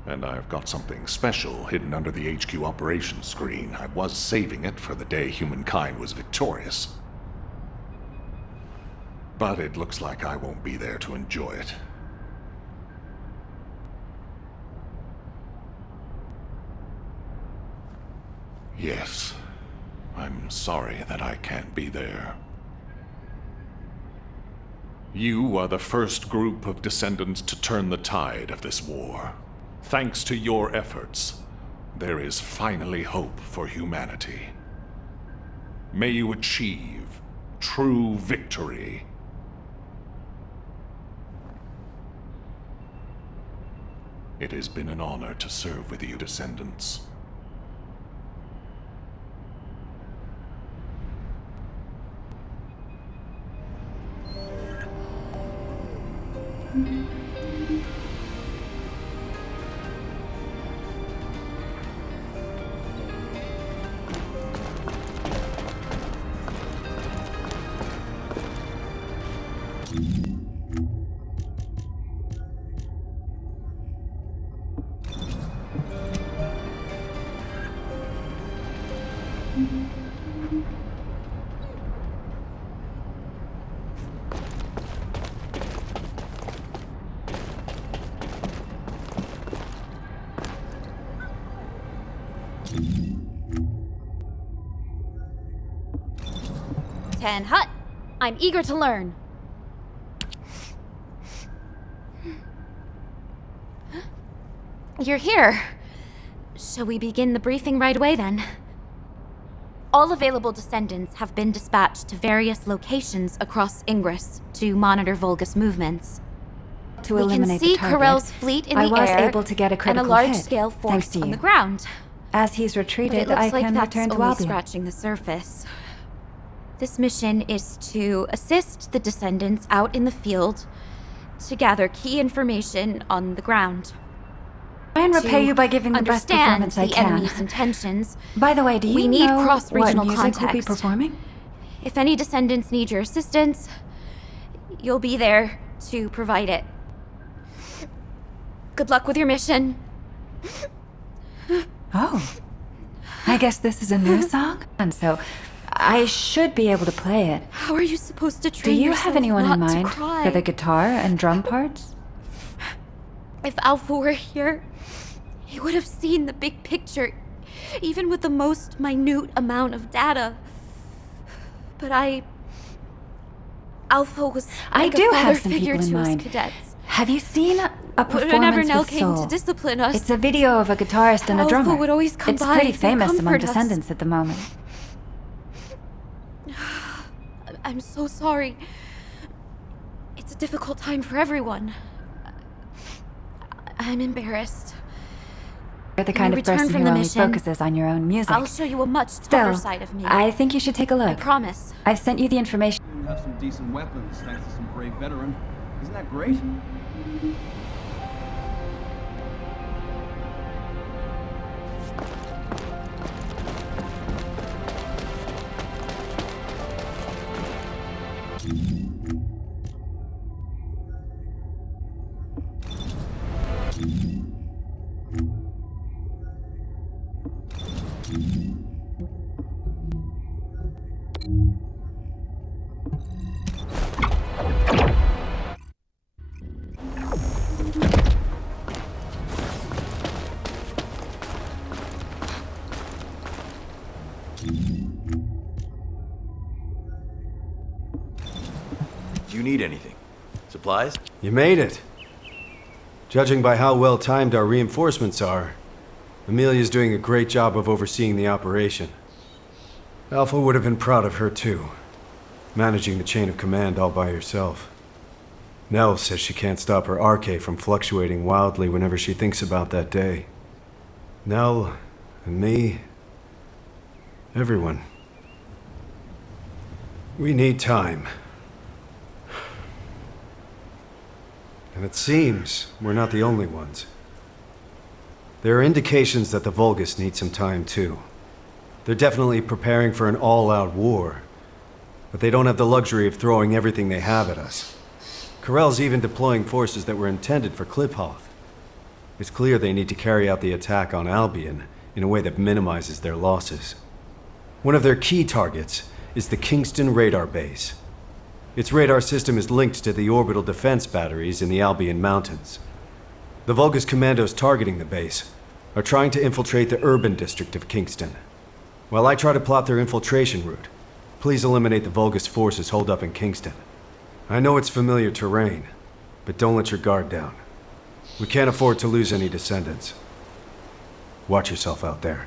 And I've got something special hidden under the HQ operations screen. I was saving it for the day humankind was victorious. But it looks like I won't be there to enjoy it. Yes, I'm sorry that I can't be there. You are the first group of descendants to turn the tide of this war. Thanks to your efforts, there is finally hope for humanity. May you achieve true victory. It has been an honor to serve with you, descendants. Hut. I'm eager to learn. You're here. Shall we begin the briefing right away then? All available descendants have been dispatched to various locations across Ingress to monitor Vulgus movements. To we eliminate can see the target, Corell's fleet in I the was air able to get a critical and a large hit, scale thanks force to on you. the ground. As he's But retreated, it looks I like can that's return to only Albion. scratching the surface. This mission is to assist the descendants out in the field to gather key information on the ground. Try and repay To you by giving the best understand performance I the can. enemy's intentions. By the way, do you we need know cross-regional what music context. we'll be performing? If any descendants need your assistance, you'll be there to provide it. Good luck with your mission. Oh. I guess this is a new song? And so, I should be able to play it. How are you supposed to Do train you yourself have anyone in not to mind cry? for the guitar and drum parts? If Alpha were here, he would have seen the big picture, even with the most minute amount of data. But Alpha was I like do a father have some figure people in to us mind. cadets. Have you seen a performance Whenever Nell with came soul? to discipline us, It's a video of a guitarist and a Alpha drummer. would always come it's by pretty to famous among comfort us. descendants at the moment. I'm so sorry. It's a difficult time for everyone. I'm embarrassed. You're the When kind we of return person from who the only mission, focuses on your own music. I'll show you a much Still, tougher side of me. I think you should take a look. I promise. I've sent you the information. We have some decent weapons thanks to some brave veteran. Isn't that great? Do you need anything? Supplies? You made it. Judging by how well timed our reinforcements are, Amelia's doing a great job of overseeing the operation. Alpha would have been proud of her too, managing the chain of command all by herself. Nell says she can't stop her RK from fluctuating wildly whenever she thinks about that day. Nell, and me, everyone. We need time. And it seems we're not the only ones. There are indications that the Vulgus need some time too. They're definitely preparing for an all-out war, but they don't have the luxury of throwing everything they have at us. Corell's even deploying forces that were intended for Kliphoth. It's clear they need to carry out the attack on Albion in a way that minimizes their losses. One of their key targets is the Kingston radar base. Its radar system is linked to the orbital defense batteries in the Albion Mountains. The Vulgus commandos targeting the base are trying to infiltrate the urban district of Kingston. While I try to plot their infiltration route, please eliminate the Vulgus forces holed up in Kingston. I know it's familiar terrain, but don't let your guard down. We can't afford to lose any descendants. Watch yourself out there.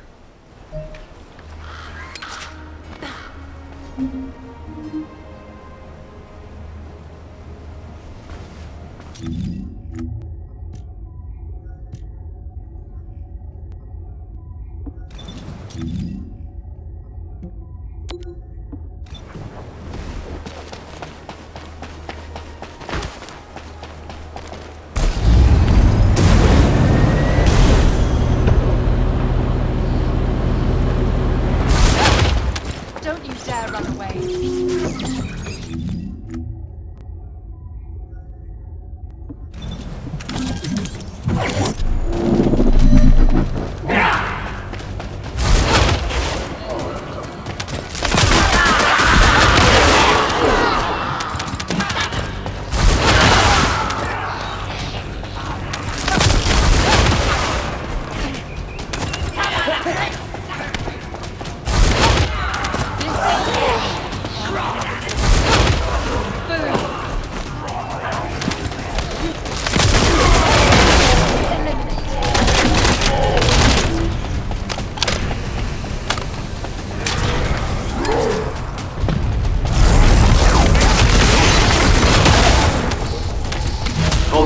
Don't you dare run away.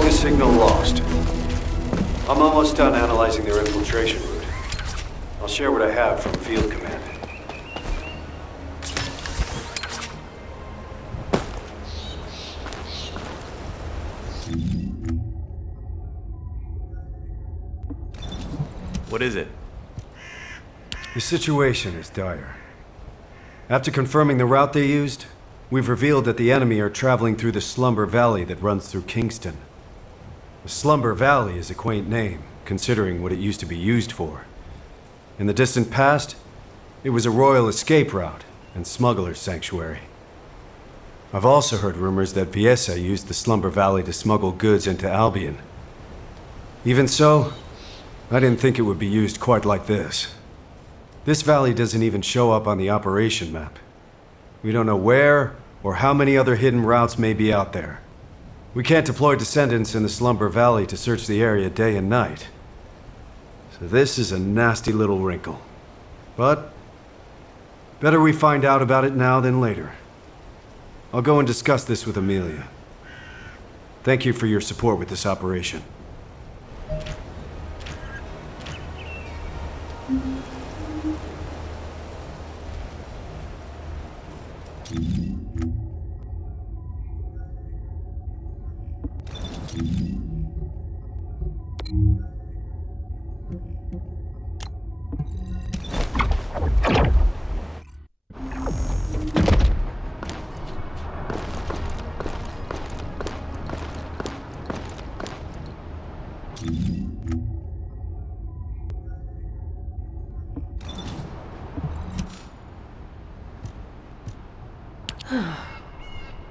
Signal lost. I'm almost done analyzing their infiltration route. I'll share what I have from Field Command. What is it? The situation is dire. After confirming the route they used, we've revealed that the enemy are traveling through the Slumber Valley that runs through Kingston. The Slumber Valley is a quaint name, considering what it used to be used for. In the distant past, it was a royal escape route and smuggler's sanctuary. I've also heard rumors that Viesa used the Slumber Valley to smuggle goods into Albion. Even so, I didn't think it would be used quite like this. This valley doesn't even show up on the operation map. We don't know where or how many other hidden routes may be out there. We can't deploy descendants in the Slumber Valley to search the area day and night. So this is a nasty little wrinkle. But better we find out about it now than later. I'll go and discuss this with Amelia. Thank you for your support with this operation.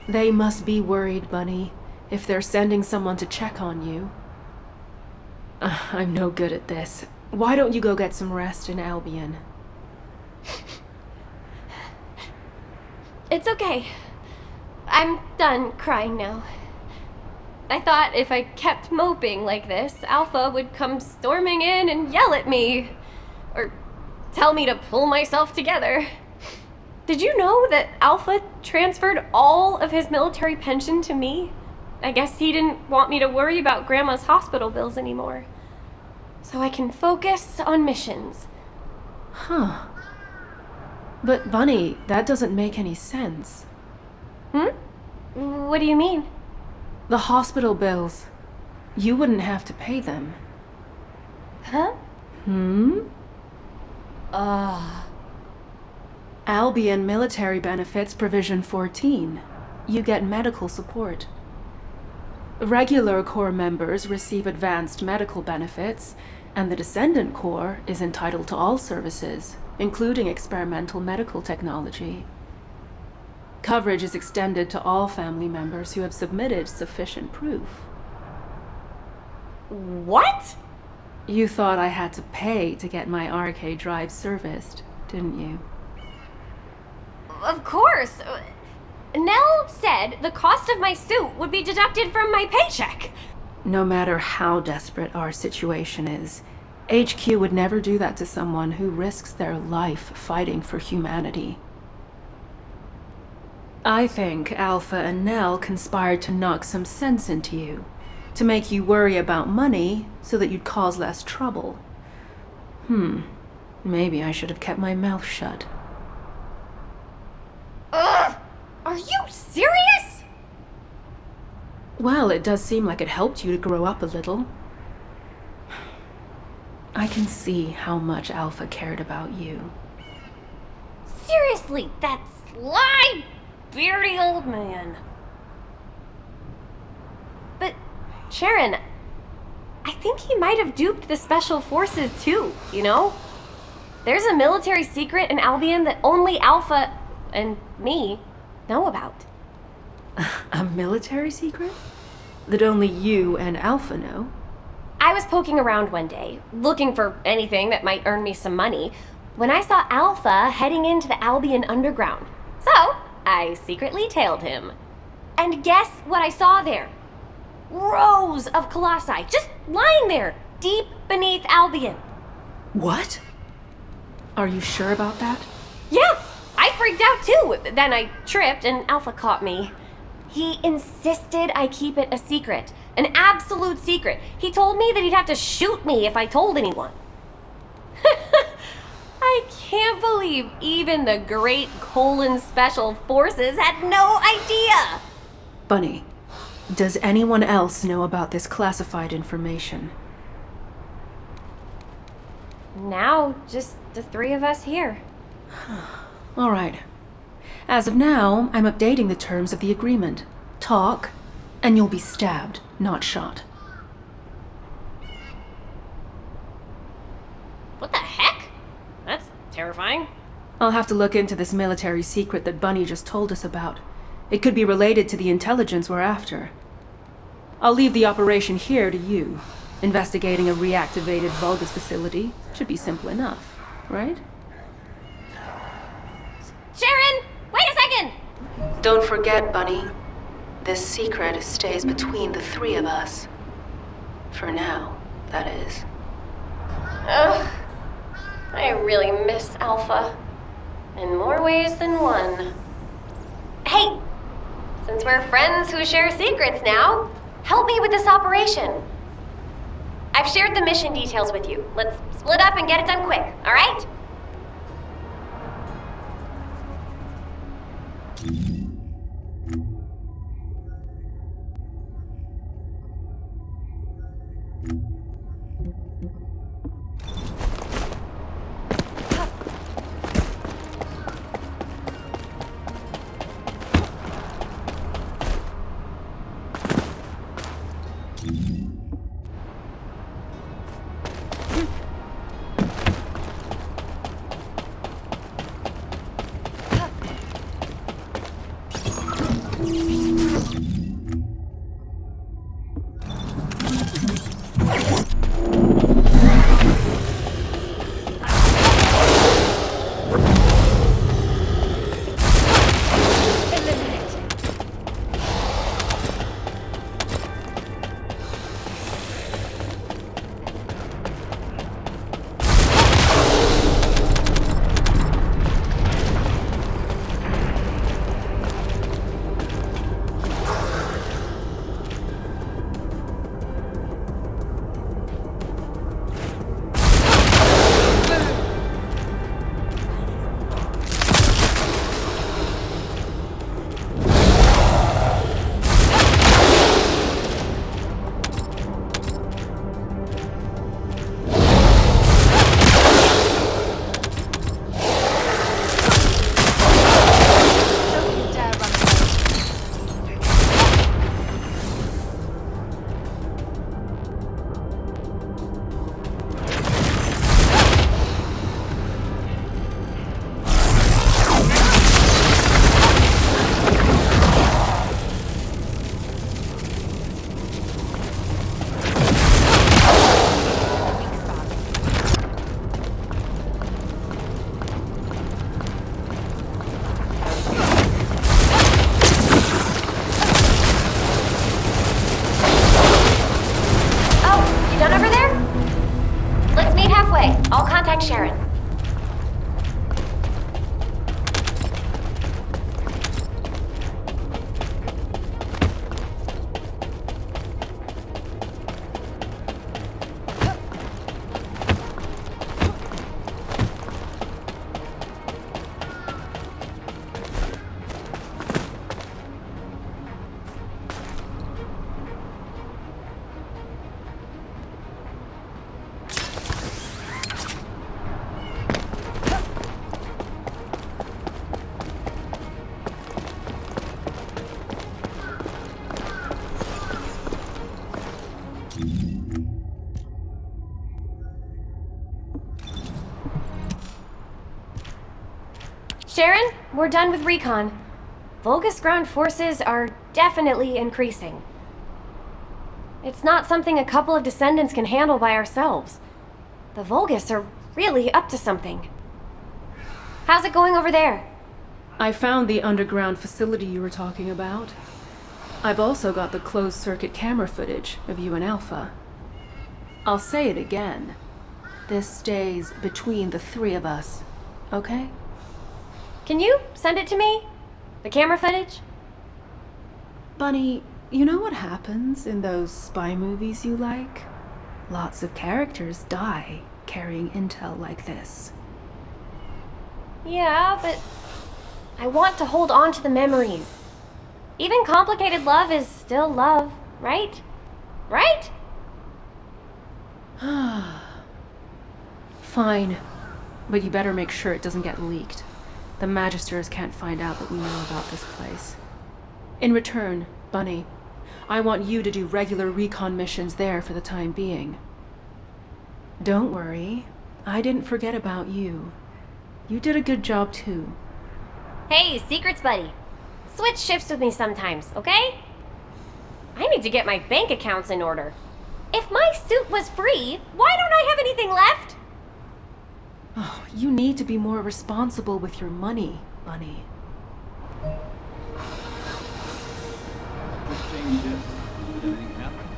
They must be worried, Bunny, if they're sending someone to check on you. I'm no good at this. Why don't you go get some rest in Albion? It's okay. I'm done crying now. I thought if I kept moping like this, Alpha would come storming in and yell at me. Or tell me to pull myself together. Did you know that Alpha transferred all of his military pension to me? I guess he didn't want me to worry about Grandma's hospital bills anymore. So I can focus on missions. Huh. But Bunny, that doesn't make any sense. What do you mean? The hospital bills. You wouldn't have to pay them. Huh? Albion Military Benefits Provision 14. You get medical support. Regular Corps members receive advanced medical benefits, and the Descendant Corps is entitled to all services, including experimental medical technology. Coverage is extended to all family members who have submitted sufficient proof. What? You thought I had to pay to get my RK drive serviced, didn't you? Of course. Nell said the cost of my suit would be deducted from my paycheck. No matter how desperate our situation is, HQ would never do that to someone who risks their life fighting for humanity. I think Alpha and Nell conspired to knock some sense into you, to make you worry about money so that you'd cause less trouble. Maybe I should have kept my mouth shut. Ugh! Are you serious? Well, it does seem like it helped you to grow up a little. I can see how much Alpha cared about you. Seriously, that sly, beardy old man. But, Sharen, I think he might have duped the Special Forces too, you know? There's a military secret in Albion that only Alpha and me know about. A military secret? That only you and Alpha know? I was poking around one day, looking for anything that might earn me some money, when I saw Alpha heading into the Albion underground. So, I secretly tailed him. And guess what I saw there? Rows of colossi, just lying there, deep beneath Albion. What? Are you sure about that? Yeah, I freaked out too. Then I tripped and Alpha caught me. He insisted I keep it a secret. An absolute secret. He told me that he'd have to shoot me if I told anyone. I can't believe even the great Special Forces had no idea. Bunny, does anyone else know about this classified information? Now, just the three of us here. All right. As of now, I'm updating the terms of the agreement. Talk, and you'll be stabbed, not shot. What the heck? That's terrifying. I'll have to look into this military secret that Bunny just told us about. It could be related to the intelligence we're after. I'll leave the operation here to you. Investigating a reactivated Vulgus facility should be simple enough, right? Sharen, wait a second! Don't forget, Bunny. This secret stays between the three of us. For now, that is. Ugh. I really miss Alpha. In more ways than one. Hey! Since we're friends who share secrets now, help me with this operation. I've shared the mission details with you. Let's split up and get it done quick, alright? Thanks, Sharen. Sharen, we're done with recon. Vulgus ground forces are definitely increasing. It's not something a couple of Descendants can handle by ourselves. The Vulgus are really up to something. How's it going over there? I found the underground facility you were talking about. I've also got the closed-circuit camera footage of you and Alpha. I'll say it again. This stays between the three of us, okay? Can you send it to me? The camera footage? Bunny, you know what happens in those spy movies you like? Lots of characters die carrying intel like this. Yeah, but I want to hold on to the memories. Even complicated love is still love, right? Right? Fine, but you better make sure it doesn't get leaked. The Magisters can't find out that we know about this place. In return, Bunny, I want you to do regular recon missions there for the time being. Don't worry, I didn't forget about you. You did a good job too. Hey, secrets buddy. Switch shifts with me sometimes, okay? I need to get my bank accounts in order. If my suit was free, why don't I have anything left? Oh, you need to be more responsible with your money, Bunny. Just change shifts. Did anything happen?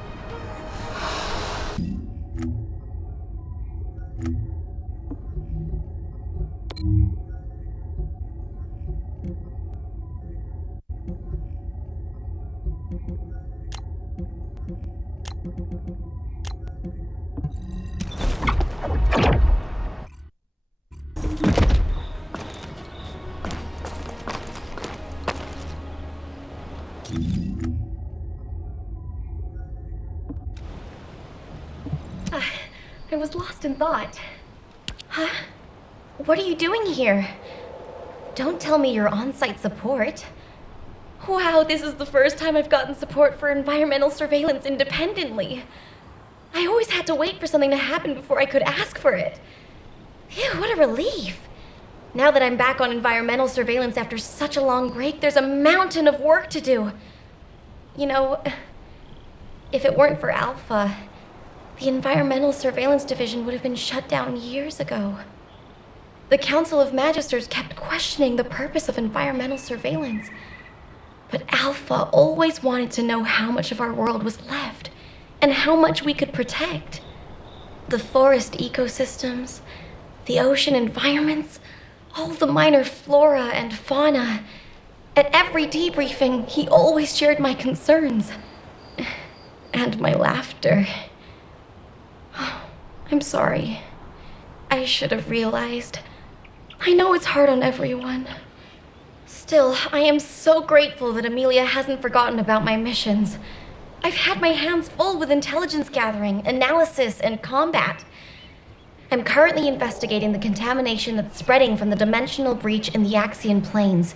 I was lost in thought. Huh? What are you doing here? Don't tell me you're on-site support. Wow, this is the first time I've gotten support for environmental surveillance independently. I always had to wait for something to happen before I could ask for it. Phew, what a relief. Now that I'm back on environmental surveillance after such a long break, there's a mountain of work to do. You know, if it weren't for Alpha, the Environmental Surveillance Division would have been shut down years ago. The Council of Magisters kept questioning the purpose of environmental surveillance. But Alpha always wanted to know how much of our world was left, and how much we could protect. The forest ecosystems, the ocean environments, all the minor flora and fauna. At every debriefing, he always shared my concerns. And my laughter. I'm sorry. I should have realized. I know it's hard on everyone. Still, I am so grateful that Amelia hasn't forgotten about my missions. I've had my hands full with intelligence gathering, analysis, and combat. I'm currently investigating the contamination that's spreading from the dimensional breach in the Axion plains.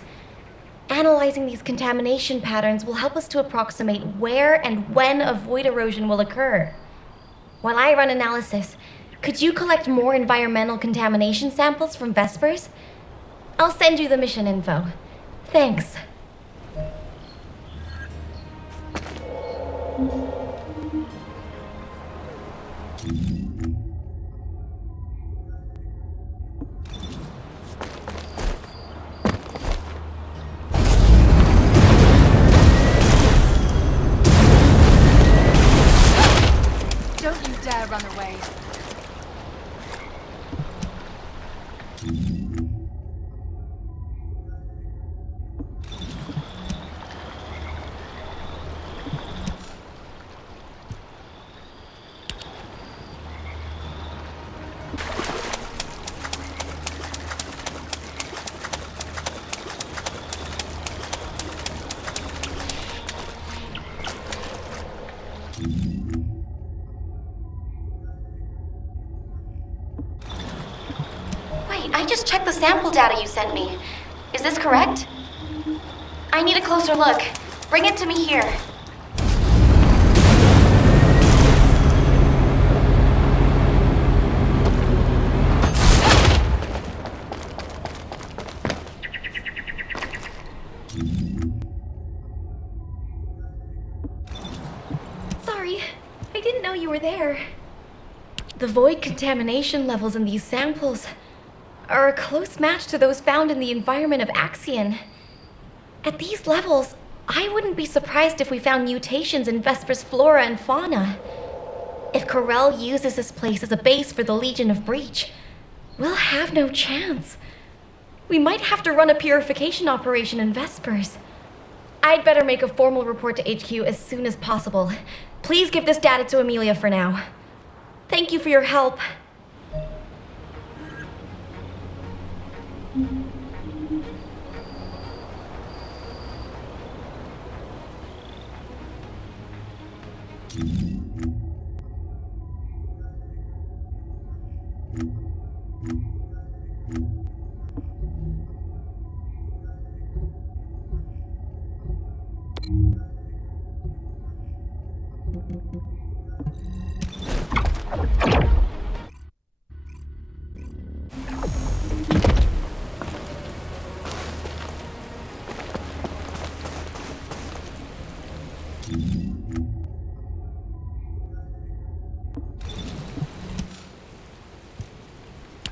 Analyzing these contamination patterns will help us to approximate where and when a void erosion will occur. While I run analysis, could you collect more environmental contamination samples from Vespers? I'll send you the mission info. Thanks. Don't you dare run away. Wait, I just checked the sample data you sent me. Is this correct? I need a closer look. Bring it to me here. Sorry, I didn't know you were there. The void contamination levels in these samples are a close match to those found in the environment of Axion. At these levels, I wouldn't be surprised if we found mutations in Vespers' flora and fauna. If Corel uses this place as a base for the Legion of Breach, we'll have no chance. We might have to run a purification operation in Vespers. I'd better make a formal report to HQ as soon as possible. Please give this data to Amelia for now. Thank you for your help.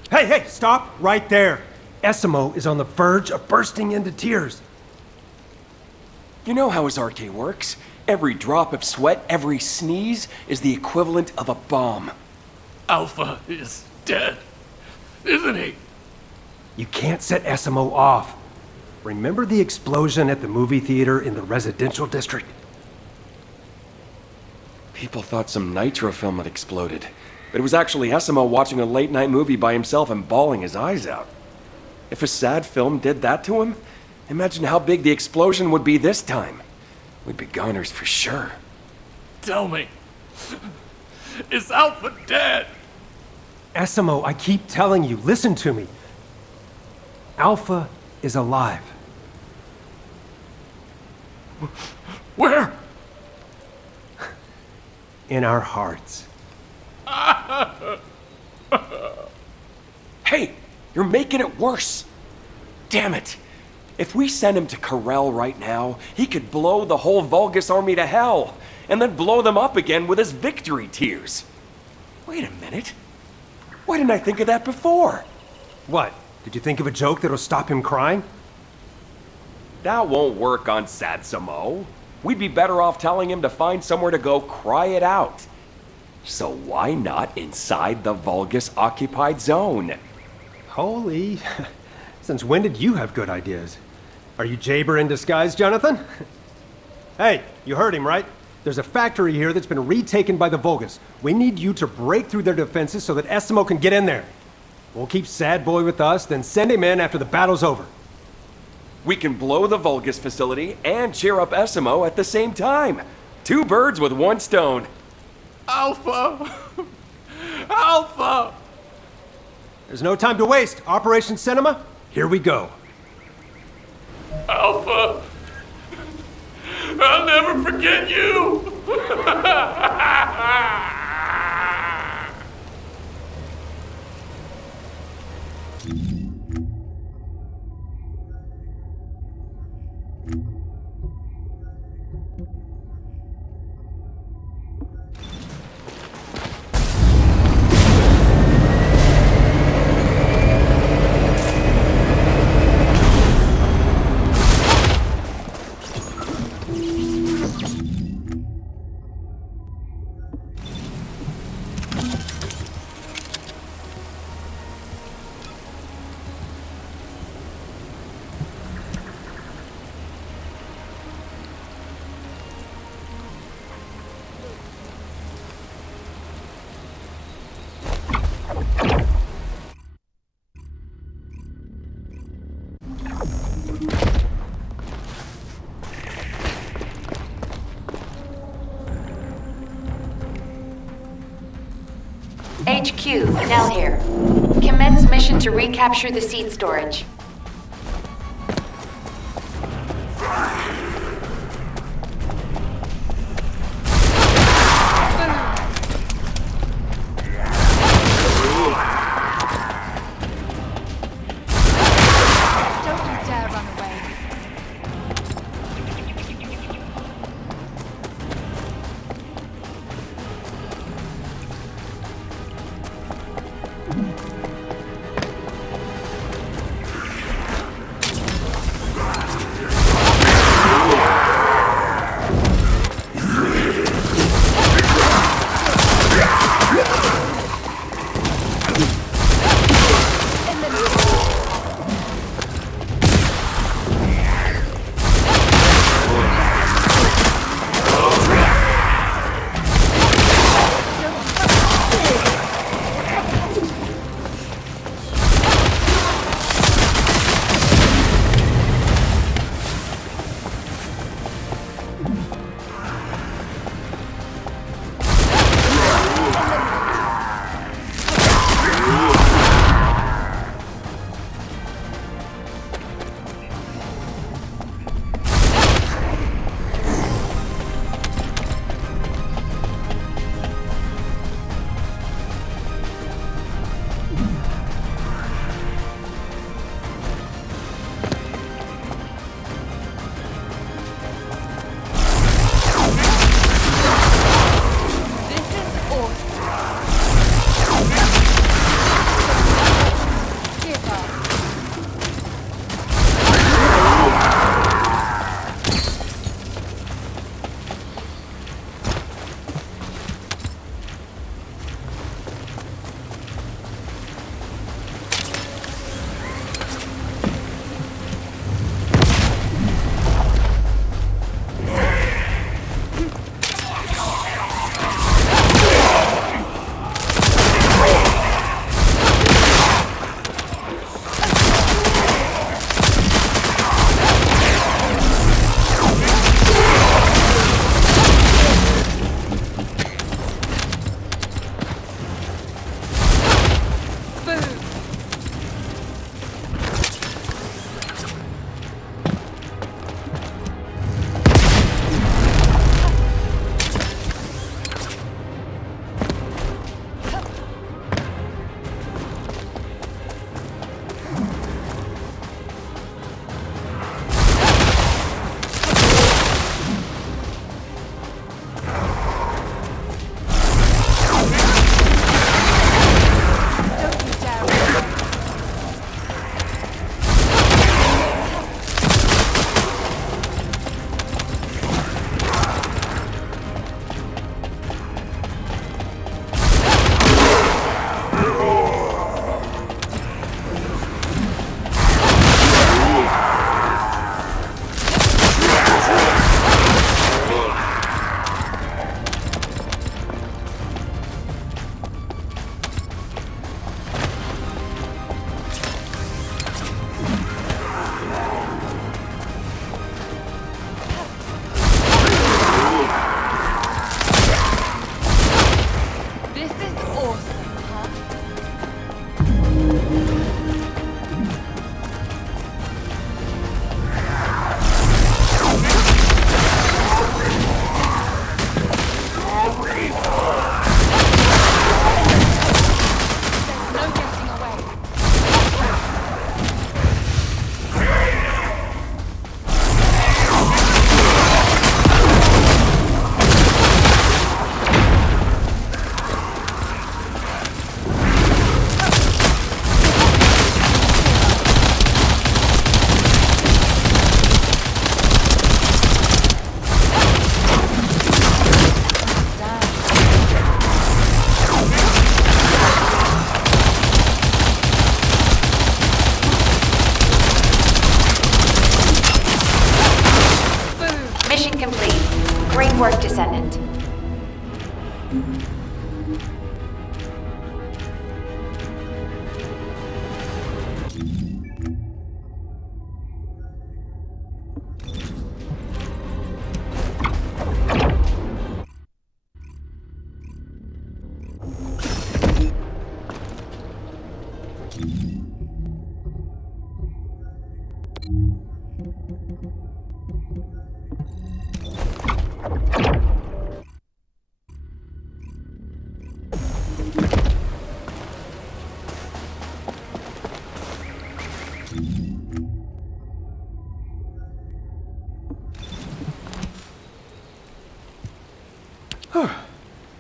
Hey, stop right there. Essimo is on the verge of bursting into tears. You know how his RK works. Every drop of sweat, every sneeze is the equivalent of a bomb. Alpha is dead, isn't he? You can't set Essimo off. Remember the explosion at the movie theater in the residential district? People thought some nitrofilm had exploded, but it was actually Essimo watching a late-night movie by himself and bawling his eyes out. If a sad film did that to him, imagine how big the explosion would be this time. We'd be goners for sure. Tell me, is Alpha dead? Essimo, I keep telling you, listen to me. Alpha is alive. Where? In our hearts. Hey, you're making it worse. Damn it. If we send him to Corel right now, he could blow the whole Vulgus army to hell, and then blow them up again with his victory tears. Wait a minute. Why didn't I think of that before? What? Did you think of a joke that'll stop him crying? That won't work on Satsamo. We'd be better off telling him to find somewhere to go cry it out. So why not inside the Vulgus-occupied zone? Holy... Since when did you have good ideas? Are you Jaber in disguise, Jonathan? Hey, you heard him, right? There's a factory here that's been retaken by the Vulgus. We need you to break through their defenses so that Essimo can get in there. We'll keep Sad Boy with us, then send him in after the battle's over. We can blow the Vulgus facility and cheer up Essimo at the same time. 2 birds with 1 stone. Alpha! Alpha! There's no time to waste. Operation Cinema, here we go. Alpha! I'll never forget you! HQ, Nell here. Commence mission to recapture the seed storage. Great work, Descendant.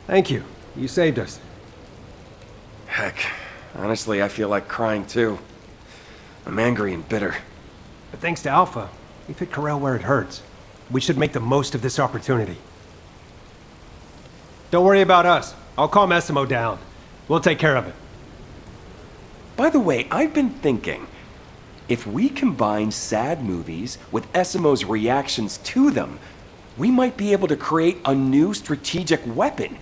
Thank you. You saved us. Heck, honestly, I feel like crying too. I'm angry and bitter. But thanks to Alpha, we've hit Corel where it hurts. We should make the most of this opportunity. Don't worry about us. I'll calm Essimo down. We'll take care of it. By the way, I've been thinking, if we combine sad movies with Essimo's reactions to them, we might be able to create a new strategic weapon.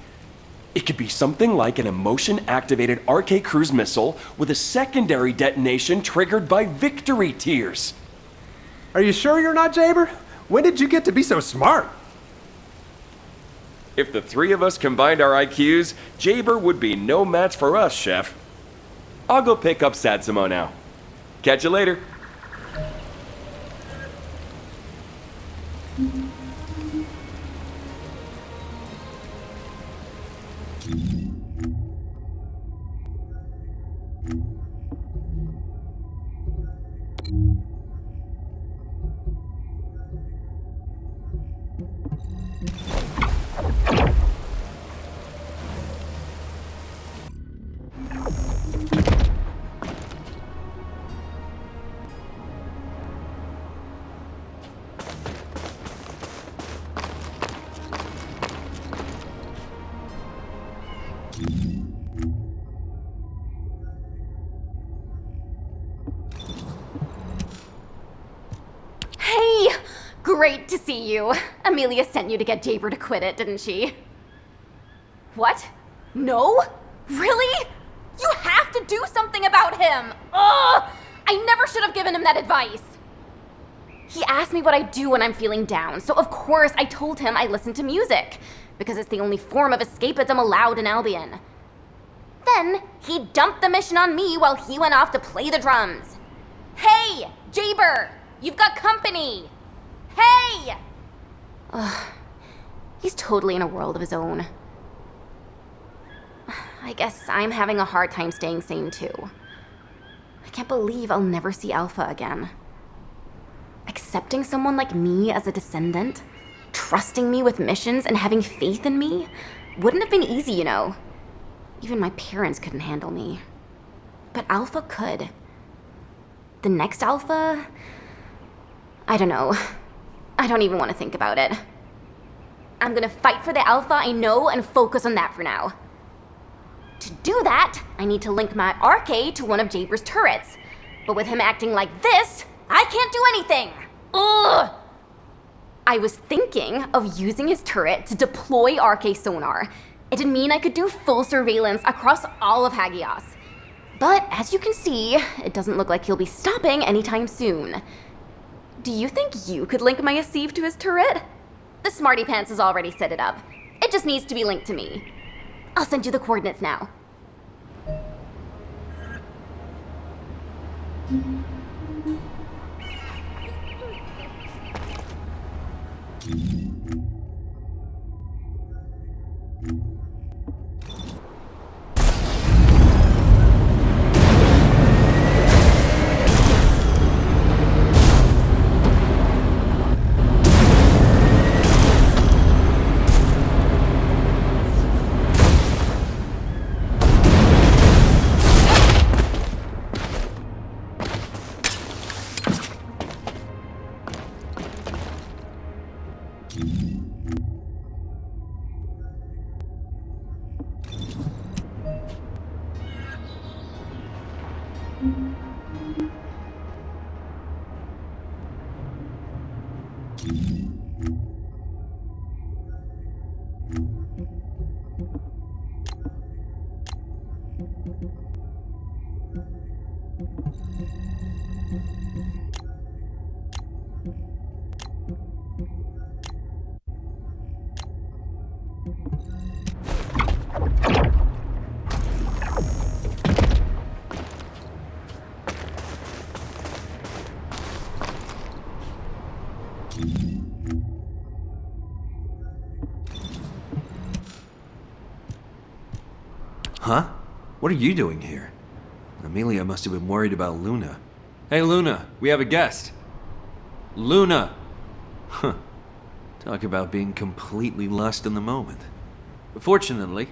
It could be something like an emotion-activated RK cruise missile with a secondary detonation triggered by victory tears. Are you sure you're not Jaber? When did you get to be so smart? If the three of us combined our IQs, Jaber would be no match for us, Chef. I'll go pick up Satsimo now. Catch you later. Great to see you. Amelia sent you to get Jaber to quit it, didn't she? What? No? Really? You have to do something about him! Ugh! I never should have given him that advice! He asked me what I do when I'm feeling down, so of course I told him I listen to music, because it's the only form of escapism allowed in Albion. Then, he dumped the mission on me while he went off to play the drums. Hey, Jaber! You've got company! Hey! Ugh. He's totally in a world of his own. I guess I'm having a hard time staying sane too. I can't believe I'll never see Alpha again. Accepting someone like me as a descendant, trusting me with missions and having faith in me, wouldn't have been easy, you know. Even my parents couldn't handle me. But Alpha could. The next Alpha? I don't know. I don't even want to think about it. I'm gonna fight for the Alpha I know and focus on that for now. To do that, I need to link my RK to one of Jaber's turrets. But with him acting like this, I can't do anything! Ugh! I was thinking of using his turret to deploy RK sonar. It'd mean I could do full surveillance across all of Hagios. But as you can see, it doesn't look like he'll be stopping anytime soon. Do you think you could link my Asif to his turret? The Smarty Pants has already set it up. It just needs to be linked to me. I'll send you the coordinates now. Huh? What are you doing here? Amelia must have been worried about Luna. Hey, Luna, we have a guest. Luna! Huh. Talk about being completely lost in the moment. Fortunately,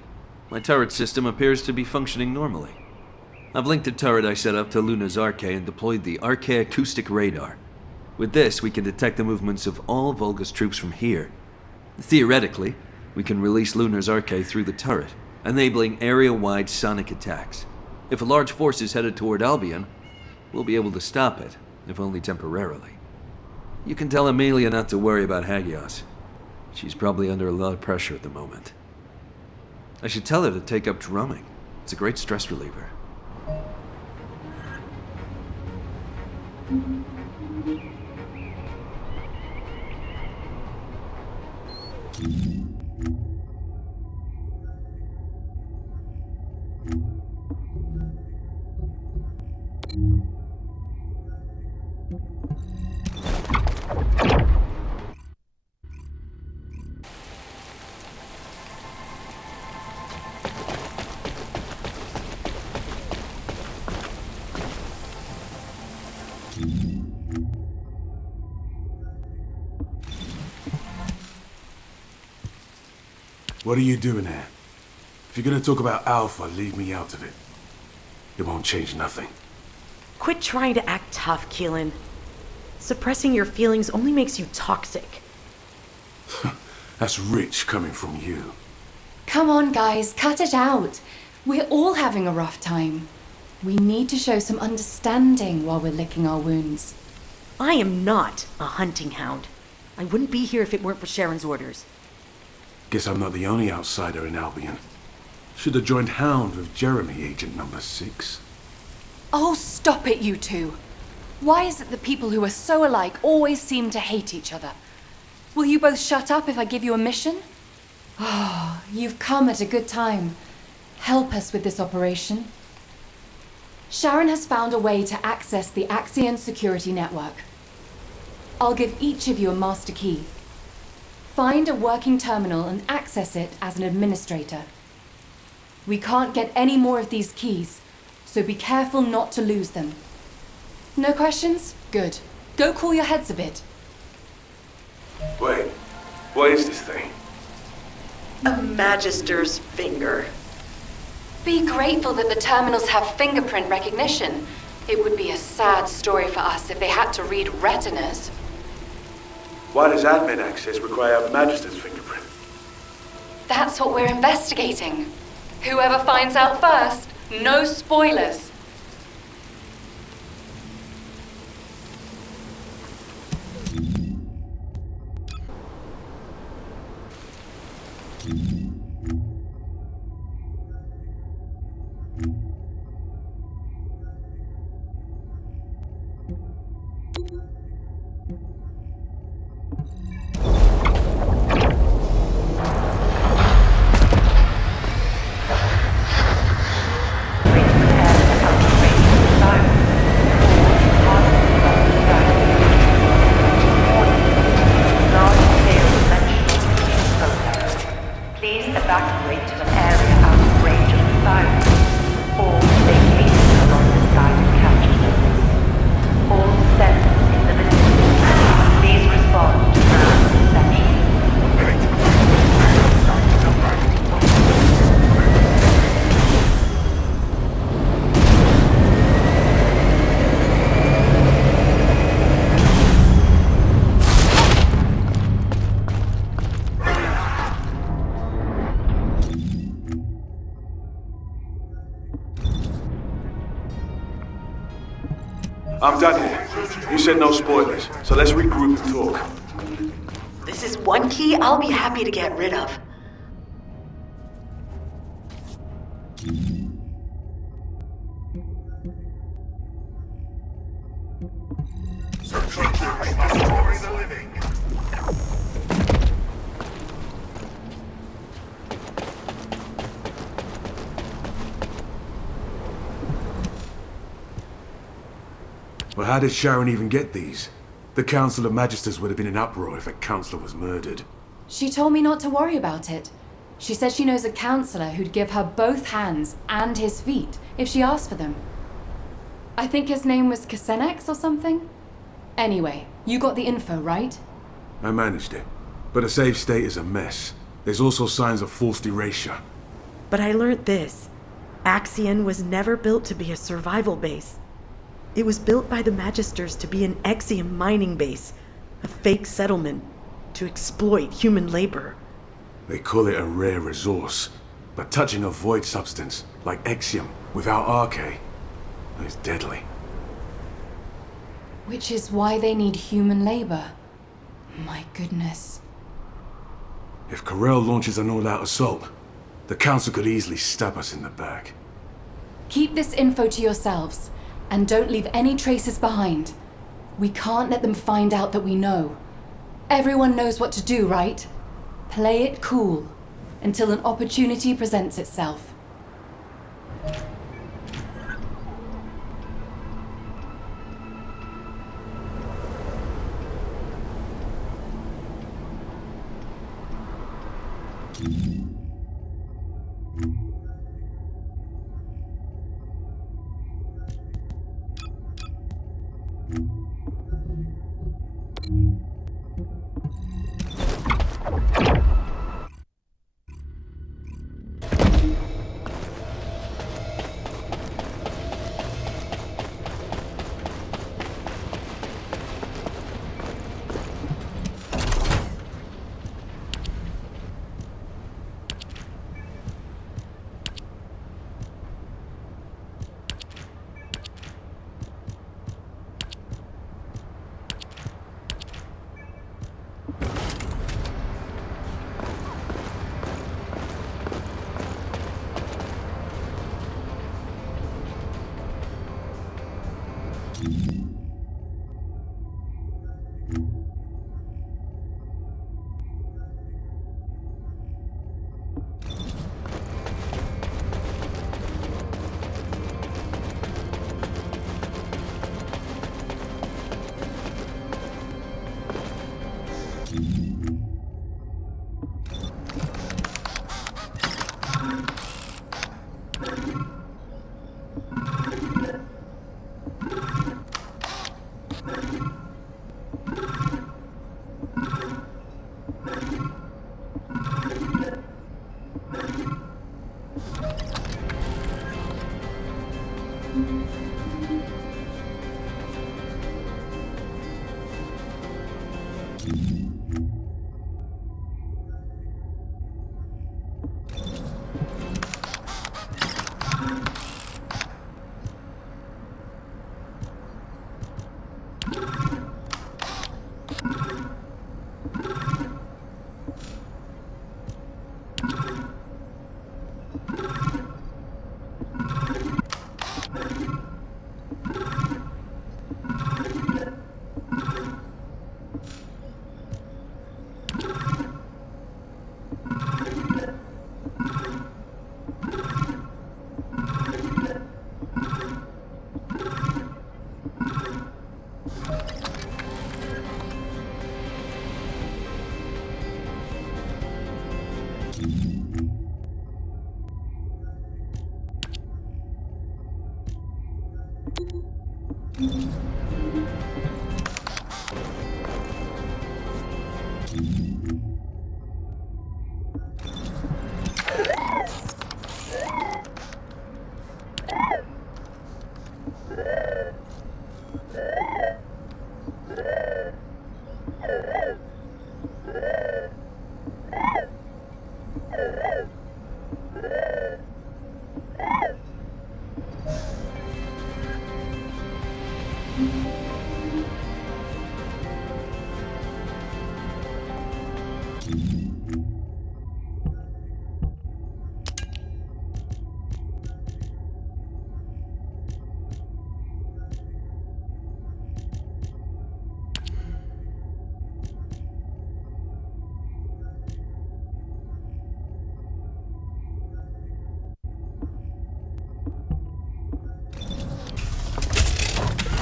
my turret system appears to be functioning normally. I've linked the turret I set up to Luna's Arche and deployed the Arche acoustic radar. With this, we can detect the movements of all Vulgus troops from here. Theoretically, we can release Luna's Arche through the turret, enabling area-wide sonic attacks. If a large force is headed toward Albion, we'll be able to stop it, if only temporarily. You can tell Amelia not to worry about Hagios. She's probably under a lot of pressure at the moment. I should tell her to take up drumming. It's a great stress reliever. What are you doing here? If you're gonna talk about Alpha, leave me out of it. It won't change nothing. Quit trying to act tough, Keelan. Suppressing your feelings only makes you toxic. That's rich coming from you. Come on, guys, cut it out. We're all having a rough time. We need to show some understanding while we're licking our wounds. I am not a hunting hound. I wouldn't be here if it weren't for Sharon's orders. Guess I'm not the only outsider in Albion. Should have joined H.O.U.N.D with Jeremy, agent number 6. Oh, stop it, you two. Why is it that people who are so alike always seem to hate each other? Will you both shut up if I give you a mission? Oh, you've come at a good time. Help us with this operation. Sharen has found a way to access the Axion security network. I'll give each of you a master key. Find a working terminal and access it as an administrator. We can't get any more of these keys, so be careful not to lose them. No questions? Good. Go cool your heads a bit. Wait, what is this thing? A Magister's finger. Be grateful that the terminals have fingerprint recognition. It would be a sad story for us if they had to read retinas. Why does admin access require a Magister's fingerprint? That's what we're investigating. Whoever finds out first, no spoilers. I'm done here. You said no spoilers, so let's regroup and talk. This is one key I'll be happy to get rid of. Well, how did Sharen even get these? The Council of Magisters would have been in uproar if a councillor was murdered. She told me not to worry about it. She said she knows a counselor who'd give her both hands and his feet if she asked for them. I think his name was Xenith or something? Anyway, you got the info, right? I managed it, but a safe state is a mess. There's also signs of forced erasure. But I learned this. Axion was never built to be a survival base. It was built by the Magisters to be an Axiom mining base, a fake settlement, to exploit human labor. They call it a rare resource, but touching a void substance, like Axium, without Arche, is deadly. Which is why they need human labor. My goodness. If Corel launches an all-out assault, the Council could easily stab us in the back. Keep this info to yourselves, and don't leave any traces behind. We can't let them find out that we know. Everyone knows what to do, right? Play it cool, until an opportunity presents itself.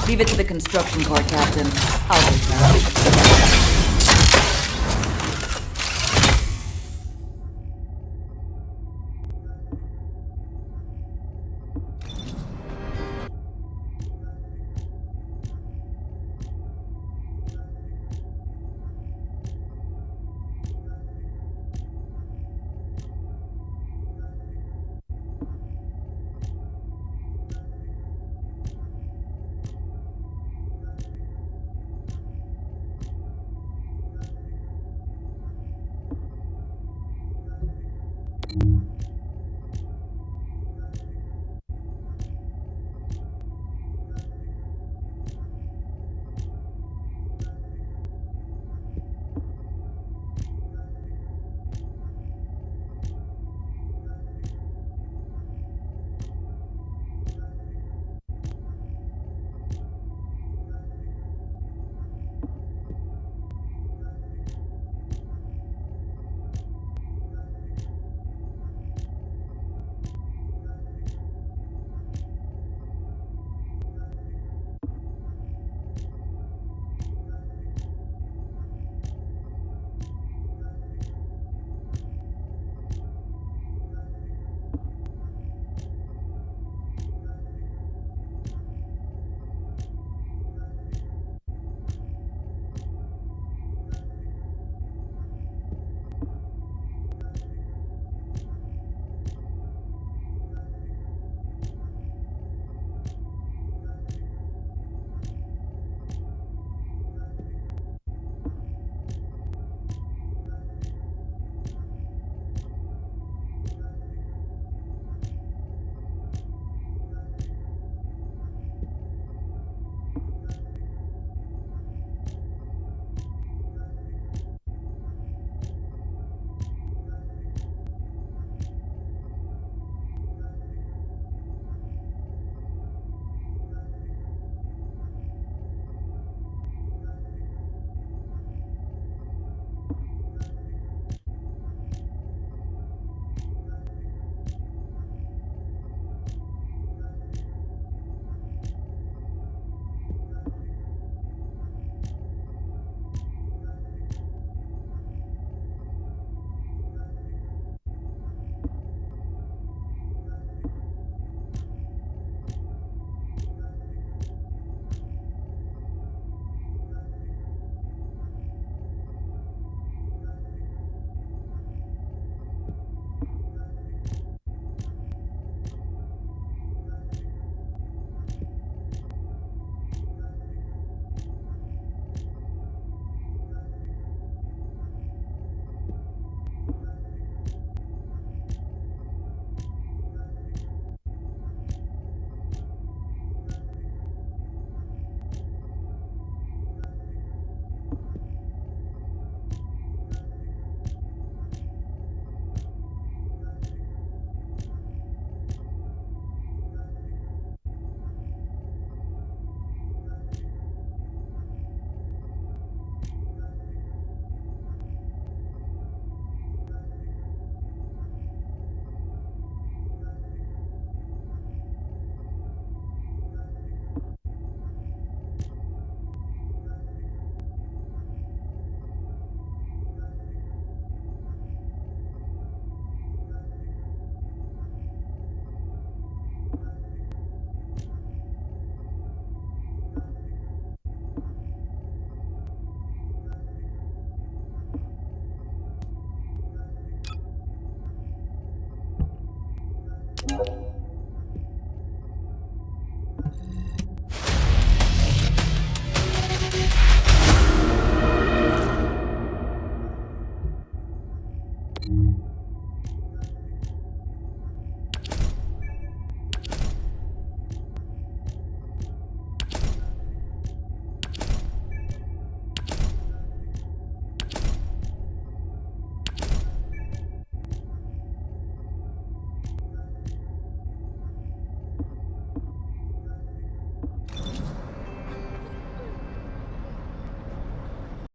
Leave it to the construction corps, Captain. I'll take care of it. you